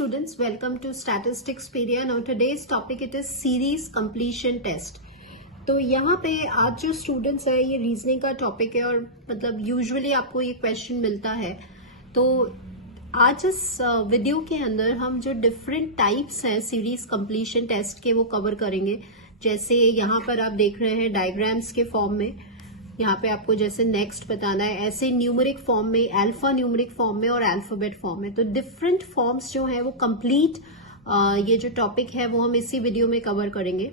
students, welcome to Statisticspedia. Now today's topic it is series completion test. तो यहाँ पे आज जो स्टूडेंट्स है ये रीजनिंग का टॉपिक है और मतलब यूजुअली आपको ये क्वेश्चन मिलता है। तो आज इस वीडियो के अंदर हम जो डिफरेंट टाइप्स हैं सीरीज कंप्लीशन टेस्ट के वो कवर करेंगे। जैसे यहाँ पर आप देख रहे हैं डायग्राम्स के फॉर्म में, यहाँ पे आपको जैसे नेक्स्ट बताना है, ऐसे न्यूमेरिक फॉर्म में, अल्फा न्यूमेरिक फॉर्म में और अल्फाबेट फॉर्म में। तो डिफरेंट फॉर्म्स जो है वो कंप्लीट ये जो टॉपिक है वो हम इसी वीडियो में कवर करेंगे।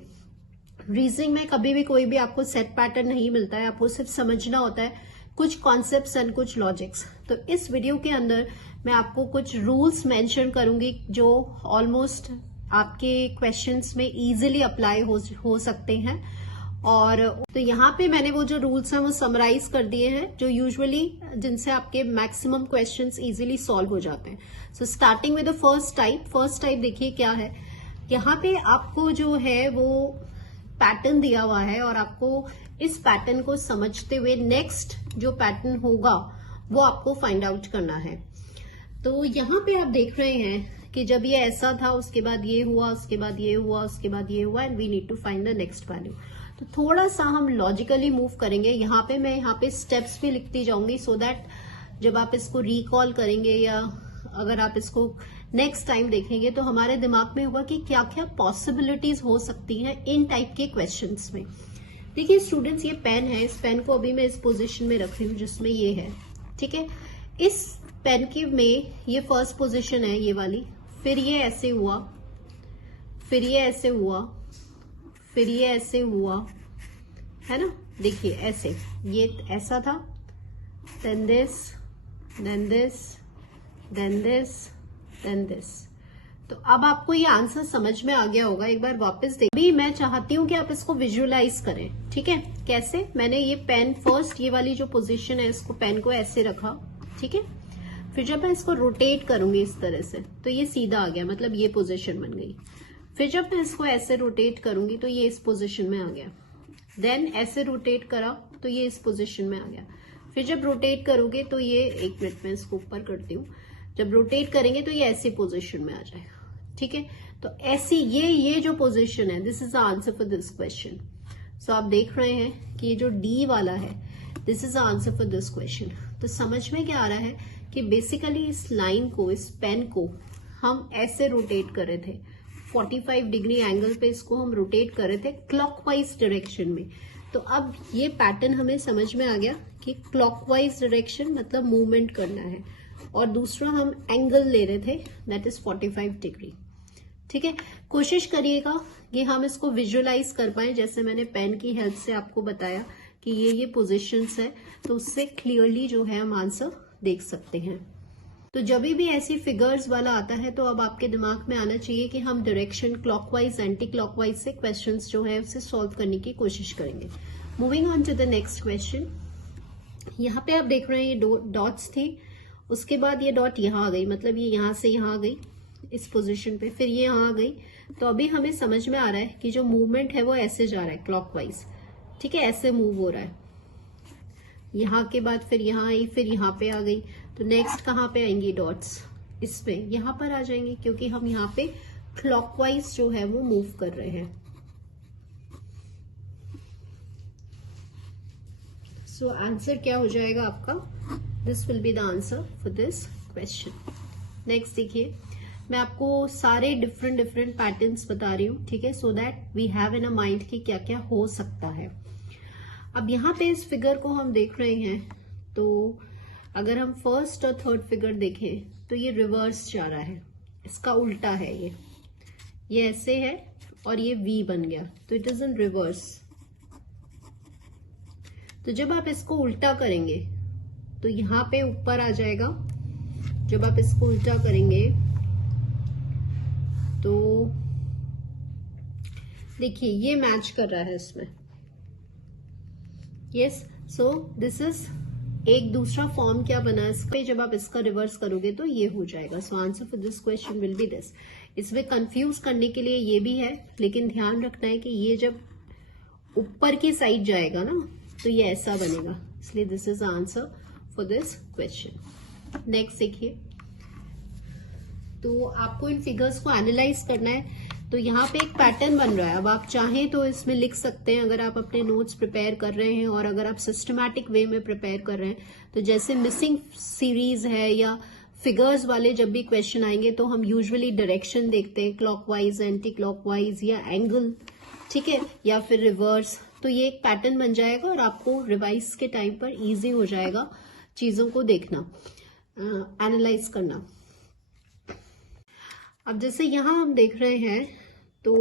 रीजनिंग में कभी भी कोई भी आपको सेट पैटर्न नहीं मिलता है, आपको सिर्फ समझना होता है कुछ कॉन्सेप्ट्स एंड कुछ लॉजिक्स। तो इस वीडियो के अंदर मैं आपको कुछ रूल्स मेंशन करूंगी जो ऑलमोस्ट आपके क्वेश्चंस में इजीली अप्लाई हो सकते हैं। और तो यहाँ पे मैंने वो जो रूल्स हैं वो समराइज कर दिए हैं जो यूजुअली जिनसे आपके मैक्सिमम क्वेश्चंस इजीली सॉल्व हो जाते हैं। So starting with the first type देखिए क्या है। यहाँ पे आपको जो है वो पैटर्न दिया हुआ है और आपको इस पैटर्न को समझते हुए नेक्स्ट जो पैटर्न होगा वो आपको फाइंड आउट करना है। तो यहाँ पे आप देख रहे हैं कि जब ये ऐसा था उसके बाद ये हुआ, उसके बाद ये हुआ, उसके बाद ये हुआ and we need to find the next value. तो थोड़ा सा हम लॉजिकली मूव करेंगे। यहाँ पे मैं यहाँ पे स्टेप्स भी लिखती जाऊंगी सो दैट जब आप इसको रिकॉल करेंगे या अगर आप इसको नेक्स्ट टाइम देखेंगे तो हमारे दिमाग में होगा कि क्या क्या पॉसिबिलिटीज हो सकती हैं इन टाइप के क्वेश्चंस में। देखिए स्टूडेंट्स, ये पेन है, इस पेन को अभी मैं इस पोजीशन में रख रही हूँ जिसमें ये है, ठीक है। इस पेन की में ये फर्स्ट पोजीशन है ये वाली, फिर ये ऐसे हुआ, फिर ये ऐसे हुआ, फिर ये ऐसे हुआ, है ना। देखिए ऐसे, ये ऐसा था, then this, then this, then this, then this. तो अब आपको ये आंसर समझ में आ गया होगा। एक बार वापस देखिए। अभी मैं चाहती हूं कि आप इसको विजुअलाइज करें, ठीक है। कैसे? मैंने ये पेन फर्स्ट ये वाली जो पोजीशन है इसको पेन को ऐसे रखा, ठीक है। फिर जब मैं इसको रोटेट करूंगी इस तरह से तो ये सीधा आ गया, मतलब ये पोजीशन बन गई। फिर जब मैं इसको ऐसे रोटेट करूंगी तो ये इस पोजीशन में आ गया। देन ऐसे रोटेट करा तो ये इस पोजीशन में आ गया। फिर जब रोटेट करोगे तो ये, एक मिनट में इसको ऊपर करती हूँ, जब रोटेट करेंगे तो ये ऐसी पोजीशन में आ जाएगा, ठीक है। तो ऐसी ये जो पोजीशन है, this is the answer for this question. So आप देख रहे हैं कि ये जो डी वाला है, this is the answer for this question. तो समझ में क्या आ रहा है कि बेसिकली इस लाइन को, इस पेन को हम ऐसे रोटेट कर रहे थे, 45 डिग्री एंगल पे इसको हम रोटेट कर रहे थे क्लॉकवाइज डायरेक्शन में। तो अब ये पैटर्न हमें समझ में आ गया कि क्लॉकवाइज डायरेक्शन मतलब मूवमेंट करना है, और दूसरा हम एंगल ले रहे थे दैट इज 45 डिग्री, ठीक है। कोशिश करिएगा कि हम इसको विजुअलाइज कर पाए, जैसे मैंने पेन की हेल्प से आपको बताया कि ये पोजीशंस है, तो उससे क्लियरली जो है हम आंसर देख सकते हैं। तो जब भी ऐसी फिगर्स वाला आता है तो अब आपके दिमाग में आना चाहिए कि हम डायरेक्शन क्लॉकवाइज, एंटी क्लॉकवाइज से क्वेश्चंस जो है उसे सॉल्व करने की कोशिश करेंगे। Moving on to the next question. यहाँ पे आप देख रहे हैं ये डॉट्स थे, उसके बाद ये डॉट यहाँ आ गई, मतलब ये यहाँ से यहाँ आ गई इस पोजीशन पे, फिर ये यहाँ आ गई। तो अभी हमें समझ में आ रहा है कि जो मूवमेंट है वो ऐसे जा रहा है क्लॉकवाइज, ठीक है, ऐसे मूव हो रहा है। यहाँ के बाद फिर यहाँ आई, फिर यहाँ पे आ गई। तो नेक्स्ट कहाँ पे आएंगी डॉट्स? इसमें यहाँ पर आ जाएंगे क्योंकि हम यहाँ पे क्लॉकवाइज जो है वो मूव कर रहे हैं। सो आंसर क्या हो जाएगा आपका? This will be the answer for this question. Next देखिए, मैं आपको सारे डिफरेंट पैटर्न्स बता रही हूँ, ठीक है, so that we have in a mind कि क्या क्या हो सकता है। अब यहाँ पे इस फिगर को हम देख रहे हैं, तो अगर हम फर्स्ट और थर्ड फिगर देखें तो ये रिवर्स जा रहा है, इसका उल्टा है, ये ऐसे है और ये वी बन गया, तो इट इज इन रिवर्स। तो जब आप इसको उल्टा करेंगे तो यहाँ पे ऊपर आ जाएगा। जब आप इसको उल्टा करेंगे तो देखिए ये मैच कर रहा है इसमें, यस। सो दिस इज एक दूसरा फॉर्म क्या बना इसका, जब आप इसका रिवर्स करोगे तो ये हो जाएगा। So answer for this question will be this. इसमें कंफ्यूज करने के लिए ये भी है, लेकिन ध्यान रखना है कि ये जब ऊपर की साइड जाएगा ना तो ये ऐसा बनेगा, इसलिए this is answer for this question. Next देखिए, तो आपको इन फिगर्स को एनालाइज करना है। तो यहाँ पे एक पैटर्न बन रहा है। अब आप चाहें तो इसमें लिख सकते हैं, अगर आप अपने नोट्स प्रिपेयर कर रहे हैं और अगर आप सिस्टमैटिक वे में प्रिपेयर कर रहे हैं। तो जैसे मिसिंग सीरीज है या फिगर्स वाले जब भी क्वेश्चन आएंगे तो हम यूजुअली डायरेक्शन देखते हैं, क्लॉकवाइज, एंटी क्लॉकवाइज या एंगल, ठीक है, या फिर रिवर्स। तो ये एक पैटर्न बन जाएगा और आपको रिवाइज के टाइम पर इजी हो जाएगा चीजों को देखना, एनालाइज करना। अब जैसे यहाँ हम देख रहे हैं तो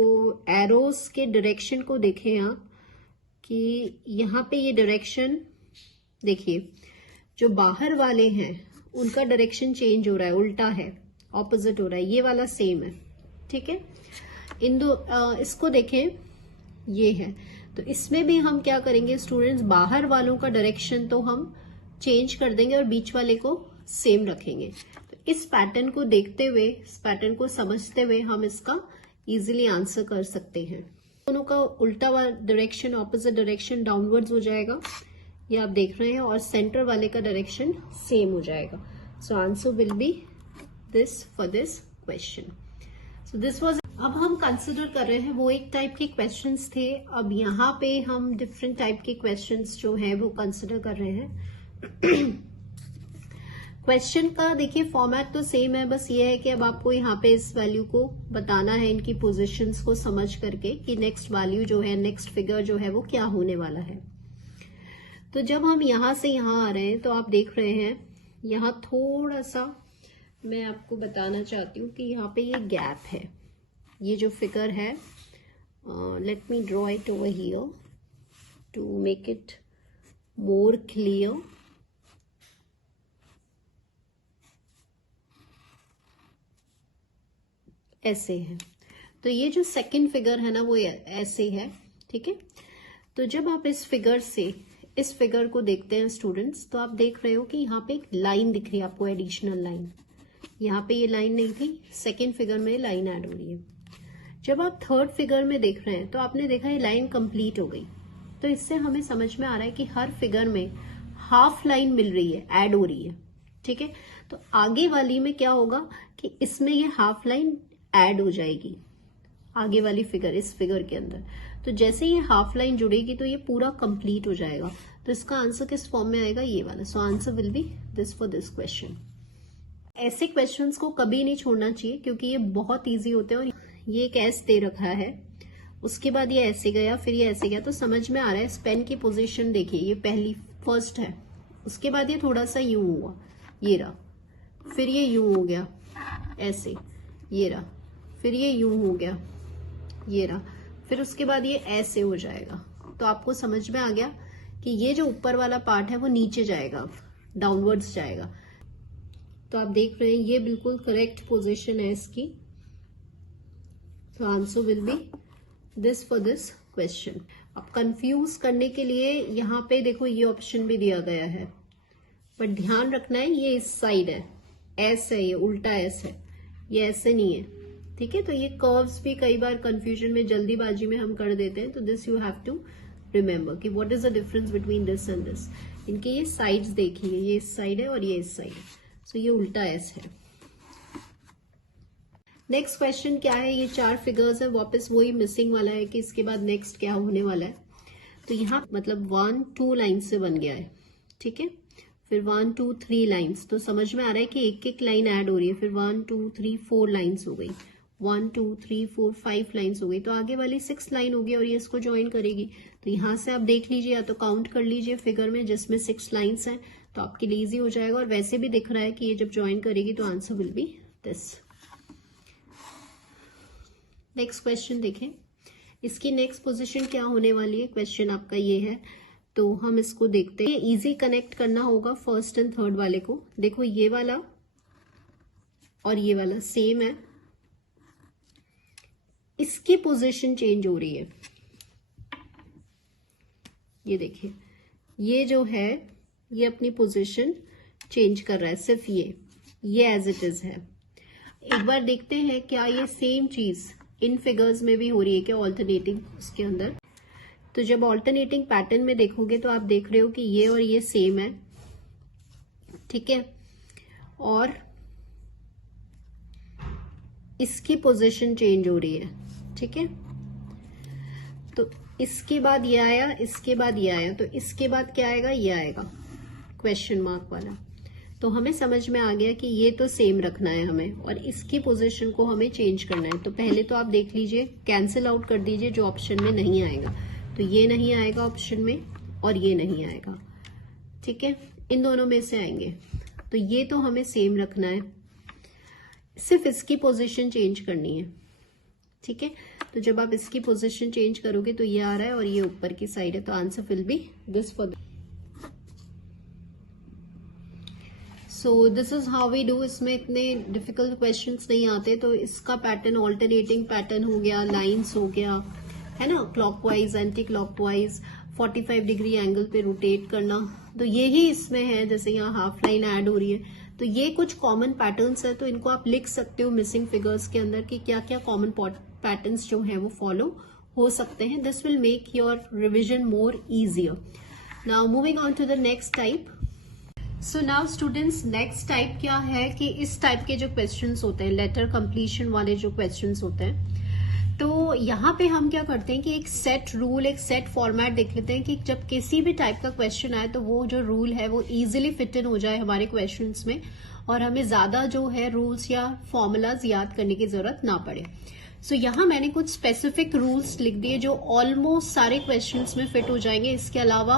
एरोस के डायरेक्शन को देखें यहाँ कि यहाँ पे ये डायरेक्शन देखिए, जो बाहर वाले हैं उनका डायरेक्शन चेंज हो रहा है, उल्टा है, ऑपोजिट हो रहा है, ये वाला सेम है, ठीक है। इन दो इसको देखें, ये है। तो इसमें भी हम क्या करेंगे स्टूडेंट्स, बाहर वालों का डायरेक्शन तो हम चेंज कर देंगे और बीच वाले को सेम रखेंगे। तो इस पैटर्न को देखते हुए, इस पैटर्न को समझते हुए हम इसका इजीली आंसर कर सकते हैं। दोनों का उल्टा वाला डायरेक्शन, ऑपोजिट डायरेक्शन डाउनवर्ड्स हो जाएगा, ये आप देख रहे हैं, और सेंटर वाले का डायरेक्शन सेम हो जाएगा। So answer will be this for this question. So this was, अब हम कंसिडर कर रहे हैं वो एक टाइप के क्वेश्चंस थे। अब यहाँ पे हम डिफरेंट टाइप के क्वेश्चंस जो है वो कंसिडर कर रहे हैं। क्वेश्चन का देखिए फॉर्मेट तो सेम है, बस ये है कि अब आपको यहाँ पे इस वैल्यू को बताना है, इनकी पोजीशंस को समझ करके कि नेक्स्ट वैल्यू जो है, नेक्स्ट फिगर जो है वो क्या होने वाला है। तो जब हम यहाँ से यहाँ आ रहे हैं तो आप देख रहे हैं यहाँ थोड़ा सा मैं आपको बताना चाहती हूँ कि यहाँ पे ये गैप है, ये जो फिगर है, let me draw it over here to make it more clear. ऐसे है, तो ये जो सेकंड फिगर है ना वो ऐसे है, ठीक है। तो जब आप इस फिगर से इस फिगर को देखते हैं स्टूडेंट्स, तो आप देख रहे हो कि यहाँ पे एक लाइन दिख रही है आपको, एडिशनल लाइन। यहाँ पे ये लाइन नहीं थी, सेकंड फिगर में लाइन ऐड हो रही है। जब आप थर्ड फिगर में देख रहे हैं तो आपने देखा ये लाइन कंप्लीट हो गई। तो इससे हमें समझ में आ रहा है कि हर फिगर में हाफ लाइन मिल रही है, ऐड हो रही है, ठीक है। तो आगे वाली में क्या होगा कि इसमें ये हाफ लाइन ऐड हो जाएगी, आगे वाली फिगर, इस फिगर के अंदर। तो जैसे ये हाफ लाइन जुड़ेगी तो ये पूरा कंप्लीट हो जाएगा। तो इसका आंसर किस फॉर्म में आएगा, ये वाला। सो answer will be this for this question. ऐसे क्वेश्चंस को कभी नहीं छोड़ना चाहिए क्योंकि ये बहुत इजी होते हैं। और ये एक ऐसे दे रखा है, उसके बाद ये ऐसे गया, फिर ये ऐसे गया, तो समझ में आ रहा है। पेन की पोजीशन देखिए, ये पहली फर्स्ट है, उसके बाद ये थोड़ा सा यूं हुआ, ये रहा, फिर ये यूं हो गया ऐसे, ये रहा, फिर ये यूं हो गया, ये रहा, फिर उसके बाद ये ऐसे हो जाएगा। तो आपको समझ में आ गया कि ये जो ऊपर वाला पार्ट है वो नीचे जाएगा, डाउनवर्ड्स जाएगा। तो आप देख रहे हैं ये बिल्कुल करेक्ट पोजीशन है इसकी। तो answer will be this for this question. अब कंफ्यूज करने के लिए यहाँ पे देखो ये ऑप्शन भी दिया गया है, बट ध्यान रखना है ये इस साइड है, एस है, ये उल्टा एस है, ये ऐसे नहीं है, ठीक है। तो ये कर्व्स भी कई बार कंफ्यूजन में, जल्दीबाजी में हम कर देते हैं। तो this you have to remember कि what is the difference between this and this. इनके ये साइड्स देखिए, ये इस साइड है और ये इस साइड है, सो ये उल्टा एस है। नेक्स्ट क्वेश्चन क्या है, ये 4 फिगर्स है, वापस वही मिसिंग वाला है कि इसके बाद नेक्स्ट क्या होने वाला है। तो यहाँ मतलब 1 2 लाइन से बन गया है, ठीक है। फिर 1 2 3 लाइन्स, तो समझ में आ रहा है कि एक एक लाइन ऐड हो रही है। फिर 1 2 3 4 लाइन्स हो गई, 1 2 3 4 5 लाइन्स हो गई। तो आगे वाली 6 लाइन होगी और ये इसको ज्वाइन करेगी। तो यहाँ से आप देख लीजिए, या तो काउंट कर लीजिए फिगर में जिसमें 6 लाइन्स हैं, तो आपके लिए इजी हो जाएगा। और वैसे भी दिख रहा है कि ये जब ज्वाइन करेगी तो answer will be this. Next question देखें, इसकी नेक्स्ट पोजीशन क्या होने वाली है, क्वेश्चन आपका ये है। तो हम इसको देखते हैं, इजी कनेक्ट करना होगा फर्स्ट एंड थर्ड वाले को। देखो ये वाला और ये वाला सेम है, इसकी पोजीशन चेंज हो रही है। ये देखिए, ये जो है ये अपनी पोजीशन चेंज कर रहा है, सिर्फ ये एज इट इज है। एक बार देखते हैं क्या ये सेम चीज इन फिगर्स में भी हो रही है क्या, ऑल्टरनेटिंग उसके अंदर। तो जब ऑल्टरनेटिंग पैटर्न में देखोगे तो आप देख रहे हो कि ये और ये सेम है, ठीक है। और इसकी पोजीशन चेंज हो रही है, ठीक है। तो इसके बाद ये आया, इसके बाद ये आया, तो इसके बाद क्या आएगा, ये आएगा क्वेश्चन मार्क वाला। तो हमें समझ में आ गया कि ये तो सेम रखना है हमें, और इसकी पोजीशन को हमें चेंज करना है। तो पहले तो आप देख लीजिए, कैंसिल आउट कर दीजिए जो ऑप्शन में नहीं आएगा। तो ये नहीं आएगा ऑप्शन में, और ये नहीं आएगा, ठीक है, इन दोनों में से आएंगे। तो ये तो हमें सेम रखना है, सिर्फ इसकी पोजीशन चेंज करनी है, ठीक है। तो जब आप इसकी पोजीशन चेंज करोगे तो ये आ रहा है और ये ऊपर की साइड है, तो answer will be this for so this is how we do. इसमें इतने डिफिकल्ट क्वेश्चंस नहीं आते। तो इसका पैटर्न ऑल्टरनेटिंग पैटर्न हो गया, लाइंस हो गया, है ना, clockwise, anti clockwise, 45 degree angle पे रोटेट करना। तो यही इसमें है, जैसे यहाँ हाफ लाइन ऐड हो रही है। तो ये कुछ कॉमन पैटर्न्स है, तो इनको आप लिख सकते हो मिसिंग फिगर्स के अंदर कि क्या क्या कॉमन पैटर्न्स जो है वो फॉलो हो सकते हैं। This will make your revision more easier. Now moving on to the next type. So now students, next type क्या है कि इस टाइप के जो क्वेश्चंस होते हैं, लेटर कंप्लीशन वाले जो क्वेश्चंस होते हैं, तो यहाँ पे हम क्या करते हैं कि एक सेट रूल, एक सेट फॉर्मेट देख लेते हैं कि जब किसी भी टाइप का क्वेश्चन आए तो वो जो रूल है वो इजीली फिट इन हो जाए हमारे क्वेश्चंस में, और हमें ज्यादा जो है रूल्स या फॉर्मूलाज याद करने की जरूरत ना पड़े। सो यहाँ मैंने कुछ स्पेसिफिक रूल्स लिख दिए जो ऑलमोस्ट सारे क्वेश्चंस में फिट हो जाएंगे। इसके अलावा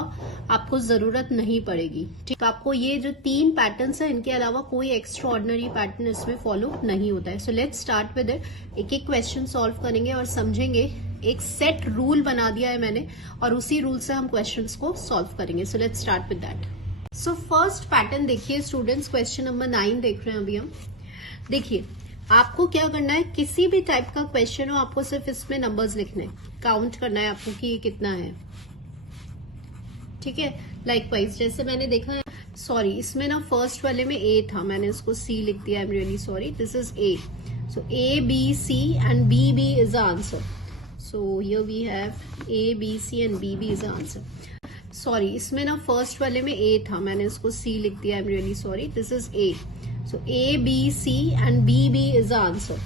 आपको जरूरत नहीं पड़ेगी, ठीक। आपको ये जो 3 पैटर्न्स है, इनके अलावा कोई एक्स्ट्रा ऑर्डिनरी पैटर्न इसमें फॉलो नहीं होता है। So let's start with it. एक एक क्वेश्चन सॉल्व करेंगे और समझेंगे। एक सेट रूल बना दिया है मैंने, और उसी रूल से हम क्वेश्चंस को सॉल्व करेंगे। So let's start with that. So first pattern देखिए स्टूडेंट्स, क्वेश्चन नंबर 9 देख रहे हैं अभी हम। देखिए, आपको क्या करना है, किसी भी टाइप का क्वेश्चन हो, आपको सिर्फ इसमें नंबर्स लिखने, काउंट करना है आपको कि ये कितना है, ठीक है। लाइकवाइज जैसे मैंने देखा है, सॉरी इसमें ना फर्स्ट वाले में ए था, मैंने इसको सी लिख दिया, I am really sorry, this is A. So A B C and B B is the answer. So here we have A B C and B B is the answer. Sorry इसमें ना first वाले में ए था, मैंने इसको C लिख दिया, I am really sorry, this is A. So A, B, C and B, B is the answer.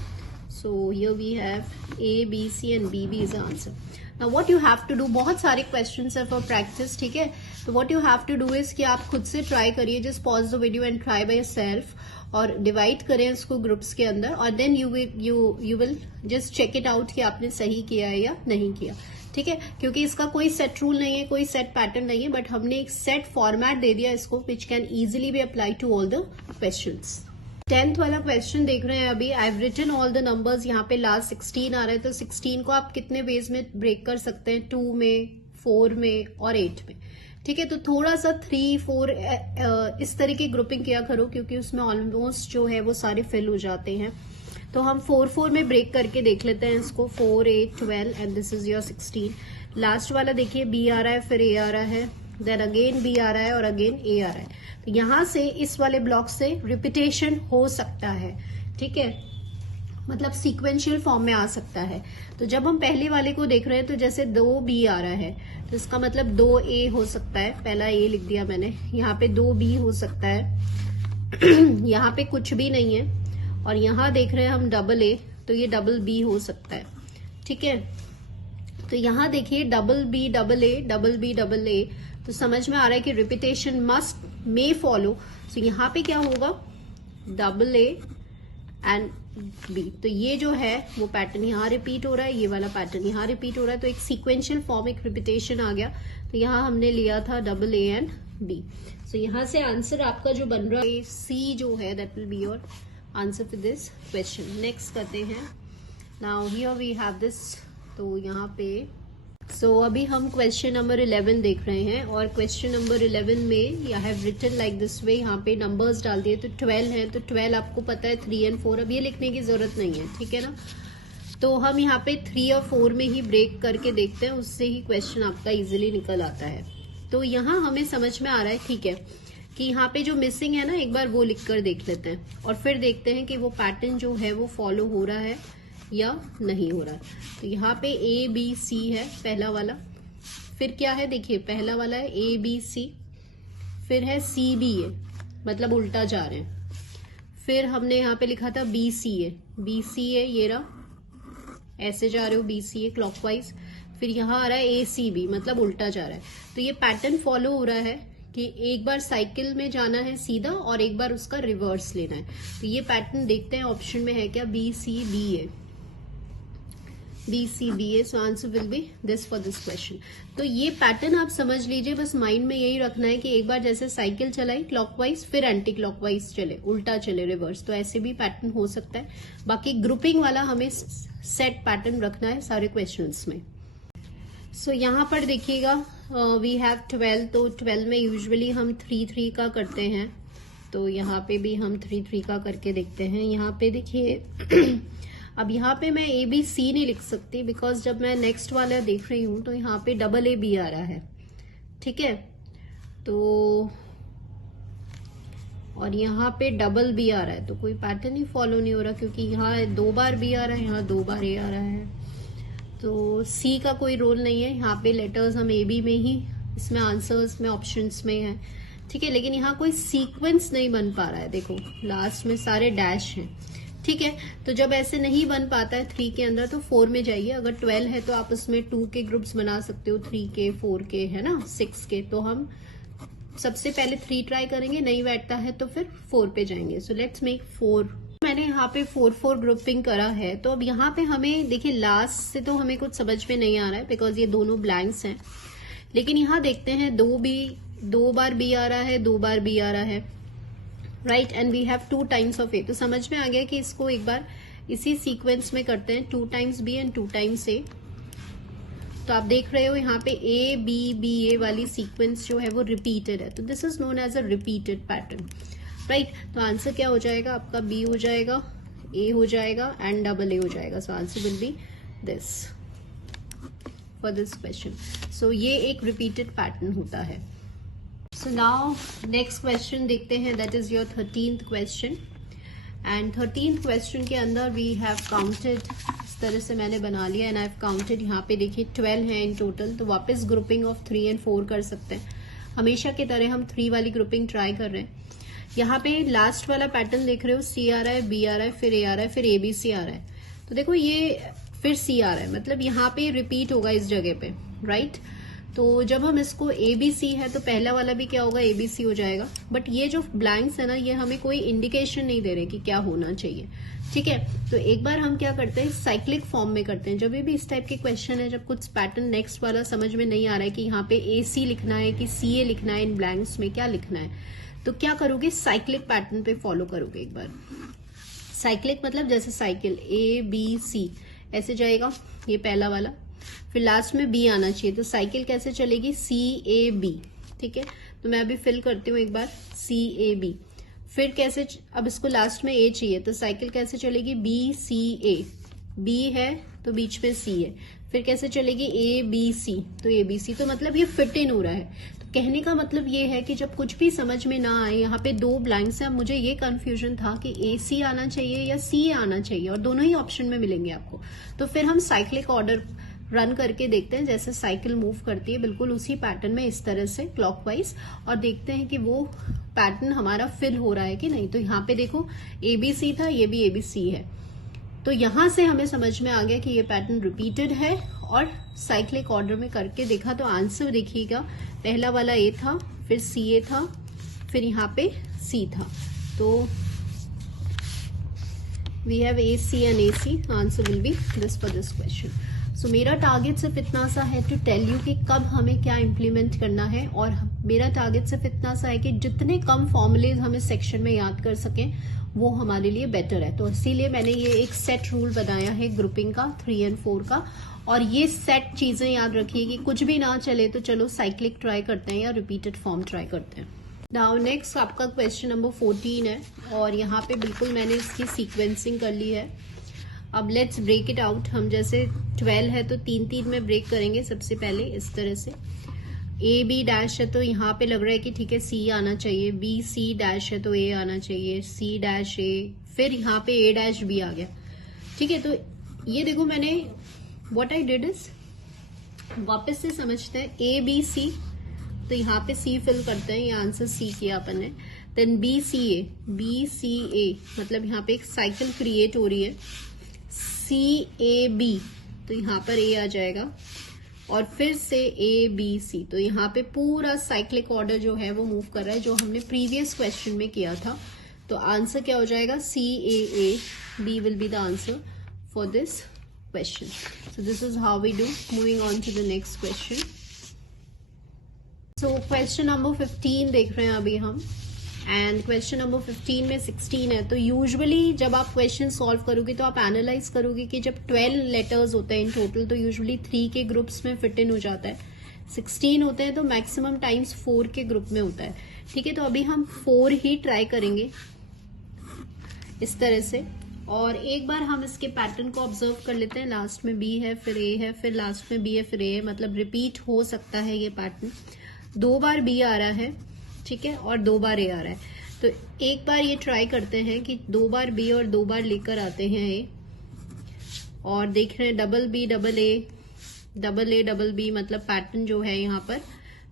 So here we have A, B, C and B, B is the answer. Now what you have to do, बहुत सारे questions है for practice, ठीक है। तो what you have to do is कि आप खुद से try करिए, just pause the video and try by yourself, और divide करें इसको ग्रुप्स के अंदर, और then you will just check it out कि आपने सही किया है या नहीं किया, ठीक है। क्योंकि इसका कोई सेट रूल नहीं है, कोई सेट पैटर्न नहीं है, बट हमने एक सेट फॉर्मेट दे दिया इसको, which can easily be apply to all the questions. 10th वाला क्वेश्चन देख रहे हैं अभी। I have written all the numbers, यहाँ पे लास्ट 16 आ रहा है, तो 16 को आप कितने वेज में ब्रेक कर सकते हैं, 2 में, 4 में और 8 में, ठीक है। तो थोड़ा सा 3, 4 इस तरह की ग्रुपिंग किया करो, क्योंकि उसमें ऑलमोस्ट जो है वो सारे फिल हो जाते हैं। तो हम 4, 4 में ब्रेक करके देख लेते हैं इसको, 4, 8, 12 and this is your 16। Last वाला देखिए, बी आ रहा है, फिर ए आ रहा है, देन अगेन बी आ रहा है और अगेन ए आ रहा है। तो यहां से इस वाले ब्लॉक से रिपीटेशन हो सकता है, ठीक है, मतलब सीक्वेंशियल फॉर्म में आ सकता है। तो जब हम पहले वाले को देख रहे हैं, तो जैसे 2 बी आ रहा है, तो इसका मतलब 2 ए हो सकता है, पहला ए लिख दिया मैंने। यहाँ पे 2 बी हो सकता है, यहाँ पे कुछ भी नहीं है, और यहाँ देख रहे हैं हम डबल ए, तो ये डबल बी हो सकता है, ठीक है। तो यहाँ देखिए double B double A, double B double A, तो समझ में आ रहा है कि रिपीटेशन मस्ट मे फॉलो। तो यहाँ पे क्या होगा, डबल ए एंड बी। तो ये जो है वो पैटर्न यहाँ रिपीट हो रहा है, ये वाला पैटर्न यहाँ रिपीट हो रहा है, तो एक सीक्वेंशियल फॉर्म, एक रिपीटेशन आ गया। तो यहाँ हमने लिया था डबल ए एंड बी। सो यहाँ से आंसर आपका जो बन रहा है सी जो है, that will be your answer for this question. Next करते हैं। Now here we have this, तो यहाँ पे अभी हम क्वेश्चन नंबर 11 देख रहे हैं, और क्वेश्चन नंबर 11 में I have written like this way, यहाँ पे नंबर्स डाल दिए, तो 12 है, तो 12 आपको पता है 3 और 4, अब ये लिखने की जरूरत नहीं है, ठीक है ना। तो हम यहाँ पे 3 और 4 में ही ब्रेक करके देखते हैं, उससे ही क्वेश्चन आपका इजिली निकल आता है। तो यहाँ हमें समझ में आ रहा है, ठीक है, कि यहाँ पे जो मिसिंग है ना, एक बार वो लिख कर देख लेते हैं, और फिर देखते हैं कि वो पैटर्न जो है वो फॉलो हो रहा है या नहीं हो रहा। तो यहाँ पे ए बी सी है पहला वाला, फिर क्या है देखिए, पहला वाला है ए बी सी, फिर है सी बी ए, मतलब उल्टा जा रहे हैं, फिर हमने यहाँ पे लिखा था बी सी ए, BCA, ये रहा, ऐसे जा रहे हो BCA क्लॉकवाइज, फिर यहाँ आ रहा है ACB, मतलब उल्टा जा रहा है। तो ये पैटर्न फॉलो हो रहा है कि एक बार साइकिल में जाना है सीधा और एक बार उसका रिवर्स लेना है। तो ये पैटर्न देखते हैं ऑप्शन में है क्या, BCBA, BCBA। So answer will be this for this question. तो ये पैटर्न आप समझ लीजिए, बस माइंड में यही रखना है कि एक बार जैसे साइकिल चलाई क्लॉकवाइज, फिर एंटी क्लॉकवाइज चले, उल्टा चले रिवर्स, तो ऐसे भी पैटर्न हो सकता है। बाकी ग्रुपिंग वाला हमें सेट पैटर्न रखना है सारे क्वेश्चंस में। सो यहाँ पर देखिएगा वी हैव 12, तो 12 में यूजुअली हम 3-3 का करते हैं, तो यहाँ पे भी हम 3-3 का करके देखते हैं। यहाँ पे देखिए अब यहाँ पे मैं ABC नहीं लिख सकती, बिकॉज जब मैं नेक्स्ट वाला देख रही हूँ तो यहाँ पे AA आ रहा है, ठीक है, तो और यहाँ पे B आ रहा है, तो कोई पैटर्न ही फॉलो नहीं हो रहा, क्योंकि यहाँ 2 बार B आ रहा है, यहाँ 2 बार A आ रहा है, तो C का कोई रोल नहीं है। यहाँ पे लेटर्स हम AB में ही, इसमें आंसर्स में ऑप्शंस में है, ठीक है, लेकिन यहाँ कोई सीक्वेंस नहीं बन पा रहा है। देखो लास्ट में सारे डैश हैं, ठीक है, तो जब ऐसे नहीं बन पाता है 3 के अंदर तो 4 में जाइए। अगर 12 है तो आप उसमें 2 के ग्रुप्स बना सकते हो, 3 के, 4 के, है ना, 6 के। तो हम सबसे पहले 3 ट्राई करेंगे, नहीं बैठता है तो फिर 4 पे जाएंगे। So let's make 4। मैंने यहाँ पे 4-4 ग्रुपिंग करा है, तो अब यहाँ पे हमें देखिए लास्ट से तो हमें कुछ समझ में नहीं आ रहा है, बिकॉज ये दोनों ब्लैंक्स हैं, लेकिन यहाँ देखते हैं 2 बार B आ रहा है, 2 बार B आ रहा है, right, and we have 2 times of A। तो समझ में आ गया कि इसको एक बार इसी सीक्वेंस में करते हैं, 2 times B and 2 times A। तो आप देख रहे हो यहाँ पे A वाली सीक्वेंस जो है वो रिपीटेड है, तो this is known as a repeated pattern, right. तो आंसर क्या हो जाएगा आपका, B हो जाएगा, A हो जाएगा एंड AA हो जाएगा। So answer will be this for this question. So ये एक रिपीटेड पैटर्न होता है। सो नाउ नेक्स्ट क्वेश्चन देखते हैं, that is your 13th question, and 13th question के अंदर वी हैव काउंटेड, इस तरह से मैंने बना लिया एंड आई हैव काउंटेड। यहाँ पे देखिए 12 है इन टोटल, तो वापस ग्रुपिंग ऑफ 3 एंड 4 कर सकते हैं। हमेशा की तरह हम 3 वाली ग्रुपिंग ट्राई कर रहे हैं। यहाँ पे लास्ट वाला पैटर्न देख रहे हो, C आ रहा है, B आ रहा है, फिर A आ रहा है, फिर ABC आ रहा है, तो देखो ये फिर C आ रहा है, मतलब यहाँ पे रिपीट होगा इस जगह पे, राइट। तो जब हम इसको ABC है तो पहला वाला भी क्या होगा, ABC हो जाएगा। बट ये जो ब्लैंक्स है ना, ये हमें कोई इंडिकेशन नहीं दे रहे कि क्या होना चाहिए, ठीक है। तो एक बार हम क्या करते हैं, साइक्लिक फॉर्म में करते हैं। जब भी इस टाइप के क्वेश्चन है, जब कुछ पैटर्न नेक्स्ट वाला समझ में नहीं आ रहा है कि यहाँ पे AC लिखना है कि CA लिखना है, इन ब्लैंक्स में क्या लिखना है, तो क्या करोगे, साइक्लिक पैटर्न पे फॉलो करोगे एक बार। साइक्लिक मतलब जैसे साइकिल ABC ऐसे जाएगा, ये पहला वाला, फिर लास्ट में B आना चाहिए, तो साइकिल कैसे चलेगी, CAB, ठीक है। तो मैं अभी फिल करती हूँ एक बार, CAB, फिर कैसे, अब इसको लास्ट में A चाहिए, तो साइकिल कैसे चलेगी, BCA, B है तो बीच में C है, फिर कैसे चलेगी, ABC, तो ABC, तो मतलब ये फिट इन हो रहा है। तो कहने का मतलब ये है कि जब कुछ भी समझ में ना आए, यहाँ पे 2 ब्लैंक्स हैं, मुझे ये कंफ्यूजन था कि AC आना चाहिए या CA आना चाहिए, और दोनों ही ऑप्शन में मिलेंगे आपको। तो फिर हम साइक्लिक ऑर्डर रन करके देखते हैं, जैसे साइकिल मूव करती है बिल्कुल उसी पैटर्न में, इस तरह से क्लॉकवाइज, और देखते हैं कि वो पैटर्न हमारा फिल हो रहा है कि नहीं। तो यहाँ पे देखो ABC था, ये भी ABC है, तो यहां से हमें समझ में आ गया कि ये पैटर्न रिपीटेड है, और साइक्लिक ऑर्डर में करके देखा तो आंसर देखिएगा, पहला वाला A था, फिर CA था, फिर यहाँ पे C था, तो we have AC and AC, answer will be this for this question. So मेरा टारगेट सिर्फ इतना सा है टू टेल यू कि कब हमें क्या इम्प्लीमेंट करना है, और मेरा टारगेट सिर्फ इतना सा है कि जितने कम फॉर्मूलेज हम इस सेक्शन में याद कर सकें वो हमारे लिए बेटर है। तो इसीलिए मैंने ये एक सेट रूल बनाया है ग्रुपिंग का, 3 एंड 4 का, और ये सेट चीजें याद रखिए कि कुछ भी ना चले तो चलो साइक्लिक ट्राई करते हैं या रिपीटेड फॉर्म ट्राई करते हैं। नाउ नेक्स्ट आपका क्वेश्चन नंबर 14 है, और यहाँ पे बिल्कुल मैंने इसकी सीक्वेंसिंग कर ली है। अब लेट्स ब्रेक इट आउट। हम जैसे 12 है तो 3-3 में ब्रेक करेंगे सबसे पहले, इस तरह से। AB डैश है तो यहाँ पे लग रहा है कि ठीक है C आना चाहिए, BC डैश है तो A आना चाहिए, C डैश A, फिर यहाँ पे A डैश B आ गया, ठीक है। तो ये देखो मैंने व्हाट आई डिड इज, वापस से समझते हैं, ABC, तो यहाँ पे C फिल करते हैं, ये आंसर C किया अपन ने, देन BCA, BCA मतलब यहाँ पे एक साइकिल क्रिएट हो रही है, CAB तो यहाँ पर A आ जाएगा, और फिर से ABC, तो यहाँ पे पूरा साइक्लिक ऑर्डर जो है वो मूव कर रहा है, जो हमने प्रीवियस क्वेश्चन में किया था। तो आंसर क्या हो जाएगा, CAA, B will be the answer for this question. So this is how we do. Moving on to the next question. So question number 15 देख रहे हैं अभी हम, एंड क्वेश्चन नंबर 15 में 16 है। तो यूजुअली जब आप क्वेश्चन सॉल्व करोगे तो आप एनालाइज करोगे कि जब 12 लेटर्स होते हैं इन टोटल तो यूजुअली 3 के ग्रुप्स में फिट इन हो जाता है, 16 होते हैं तो मैक्सिमम टाइम्स 4 के ग्रुप में होता है। ठीक है, तो अभी हम 4 ही ट्राई करेंगे इस तरह से, और एक बार हम इसके पैटर्न को ऑब्जर्व कर लेते हैं। लास्ट में B है, फिर A है, फिर लास्ट में B है, फिर A है, मतलब रिपीट हो सकता है ये पैटर्न। 2 बार B आ रहा है, ठीक है, और 2 बार A आ रहा है। तो एक बार ये ट्राई करते हैं कि 2 बार B और 2 बार लेकर आते हैं A, और देख रहे हैं double B double A double B, मतलब पैटर्न जो है यहाँ पर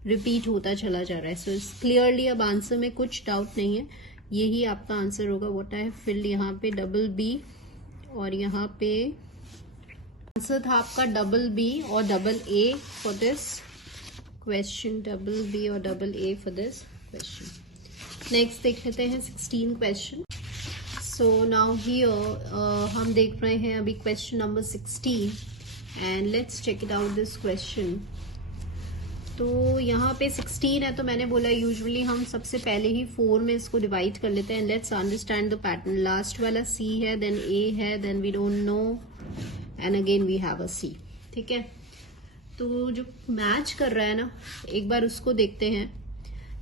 रिपीट होता चला जा रहा है। सो क्लियरली अब आंसर में कुछ डाउट नहीं है, यही आपका आंसर होगा। व्हाट आई हैव फिल्ड यहाँ पे डबल B, और यहाँ पे आंसर था आपका डबल B और double A for this question, double B और double A for this question. Next देख लेते हैं 16 क्वेश्चन। सो नाउ हियर हम देख रहे हैं अभी question number 16, and let's check it out this question. तो यहाँ पे 16 है, तो मैंने बोला यूजुअली हम सबसे पहले ही 4 में इसको डिवाइड कर लेते हैं। Let's understand the pattern. Last वाला C है, देन A है, then we don't know, and again we have a C। ठीक है, तो जो मैच कर रहा है ना, एक बार उसको देखते हैं।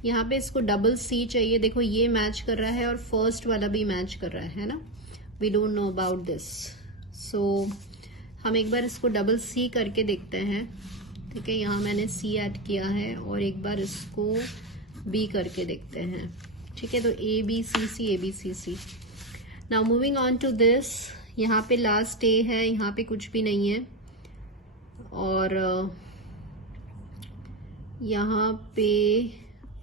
यहाँ पे इसको डबल C चाहिए, देखो ये मैच कर रहा है और फर्स्ट वाला भी मैच कर रहा है ना, we don't know about this. So हम एक बार इसको डबल C करके देखते हैं। ठीक है, यहाँ मैंने C ऐड किया है, और एक बार इसको B करके देखते हैं। ठीक है, तो ABCC ABCC। Now moving on to this, यहाँ पे लास्ट A है, यहाँ पे कुछ भी नहीं है, और यहाँ पे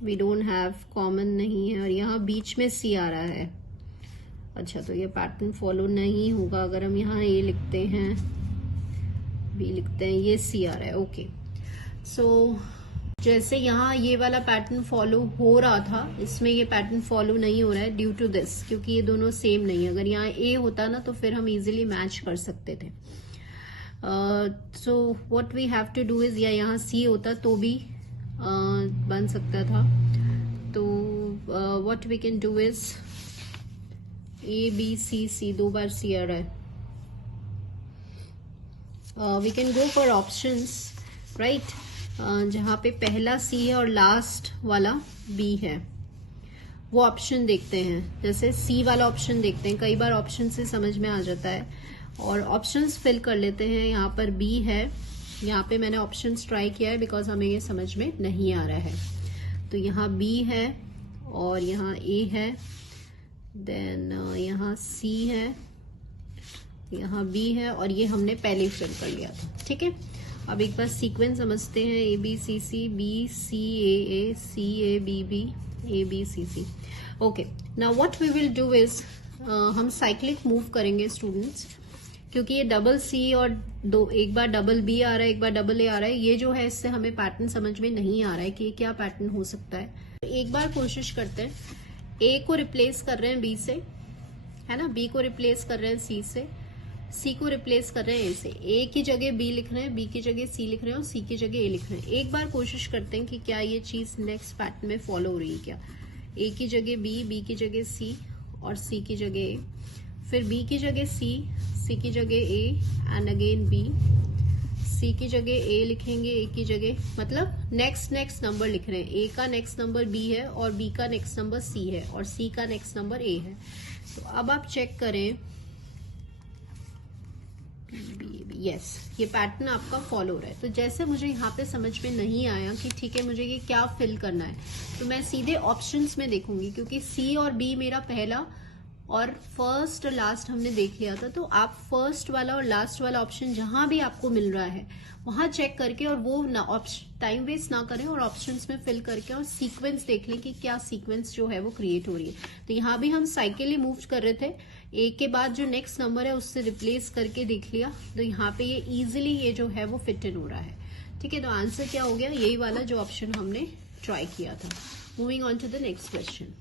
वी डोंट हैव कॉमन नहीं है, और यहाँ बीच में C आ रहा है। अच्छा, तो ये पैटर्न फॉलो नहीं होगा अगर हम यहाँ A लिखते हैं, B लिखते हैं, ये C आ रहा है। ओके, सो जैसे यहाँ ये वाला पैटर्न फॉलो हो रहा था, इसमें ये पैटर्न फॉलो नहीं हो रहा है ड्यू टू दिस, क्योंकि ये दोनों सेम नहीं है। अगर यहाँ A होता ना तो फिर हम इजीली मैच कर सकते थे। So what we have to do is, या यहाँ C होता तो भी बन सकता था। तो what we can do is ABCC, 2 बार C आ रहा है। We can go for options, right, जहां पे पहला C है और लास्ट वाला B है, वो ऑप्शन देखते हैं। जैसे C वाला ऑप्शन देखते हैं, कई बार ऑप्शन से समझ में आ जाता है, और ऑप्शंस फिल कर लेते हैं। यहाँ पर B है, यहाँ पे मैंने ऑप्शंस ट्राई किया है बिकॉज हमें ये समझ में नहीं आ रहा है। तो यहाँ B है, और यहाँ A है, देन यहाँ C है, यहाँ B है, और ये हमने पहले ही फिल कर लिया था। ठीक है, अब एक बार सीक्वेंस समझते हैं। ABCC BCAA CABB ABCC। Okay, now what we will do is, हम साइक्लिक मूव करेंगे स्टूडेंट्स, क्योंकि ये डबल C और एक बार डबल B आ रहा है, एक बार डबल A आ रहा है। ये जो है इससे हमें पैटर्न समझ में नहीं आ रहा है कि ये क्या पैटर्न हो सकता है। एक बार कोशिश करते हैं, A को रिप्लेस कर रहे हैं B से, है ना, B को रिप्लेस कर रहे हैं C से, C को रिप्लेस कर रहे हैं A से, A की जगह B लिख रहे हैं, B की जगह C लिख रहे हैं, और C की जगह A लिख रहे हैं। एक बार कोशिश करते हैं कि क्या ये चीज नेक्स्ट पैटर्न में फॉलो हो रही है क्या। A की जगह B, B की जगह C, और C की जगह A, फिर B की जगह C, C की जगह A, and again B, C की जगह A लिखेंगे, A की जगह, मतलब नेक्स्ट नंबर लिख रहे हैं। A का नेक्स्ट नंबर B है, और B का नेक्स्ट नंबर C है, और C का नेक्स्ट नंबर A है। तो अब आप चेक करें, यस, ये पैटर्न आपका फॉलो हो रहा है। तो जैसे मुझे यहाँ पे समझ में नहीं आया कि ठीक है मुझे ये क्या फिल करना है, तो मैं सीधे ऑप्शंस में देखूंगी, क्योंकि C और B मेरा पहला और फर्स्ट और लास्ट हमने देख लिया था। तो आप फर्स्ट वाला और लास्ट वाला ऑप्शन जहां भी आपको मिल रहा है वहां चेक करके और वो टाइम वेस्ट ना करें और ऑप्शंस में फिल करके और सीक्वेंस देख लें कि क्या सीक्वेंस जो है वो क्रिएट हो रही है। तो यहाँ भी हम साइकिली मूव कर रहे थे, एक के बाद जो नेक्स्ट नंबर है उससे रिप्लेस करके देख लिया, तो यहाँ पे ये इजिली ये जो है वो फिट इन हो रहा है। ठीक है, तो आंसर क्या हो गया, यही वाला जो ऑप्शन हमने ट्राई किया था। Moving on to the next question.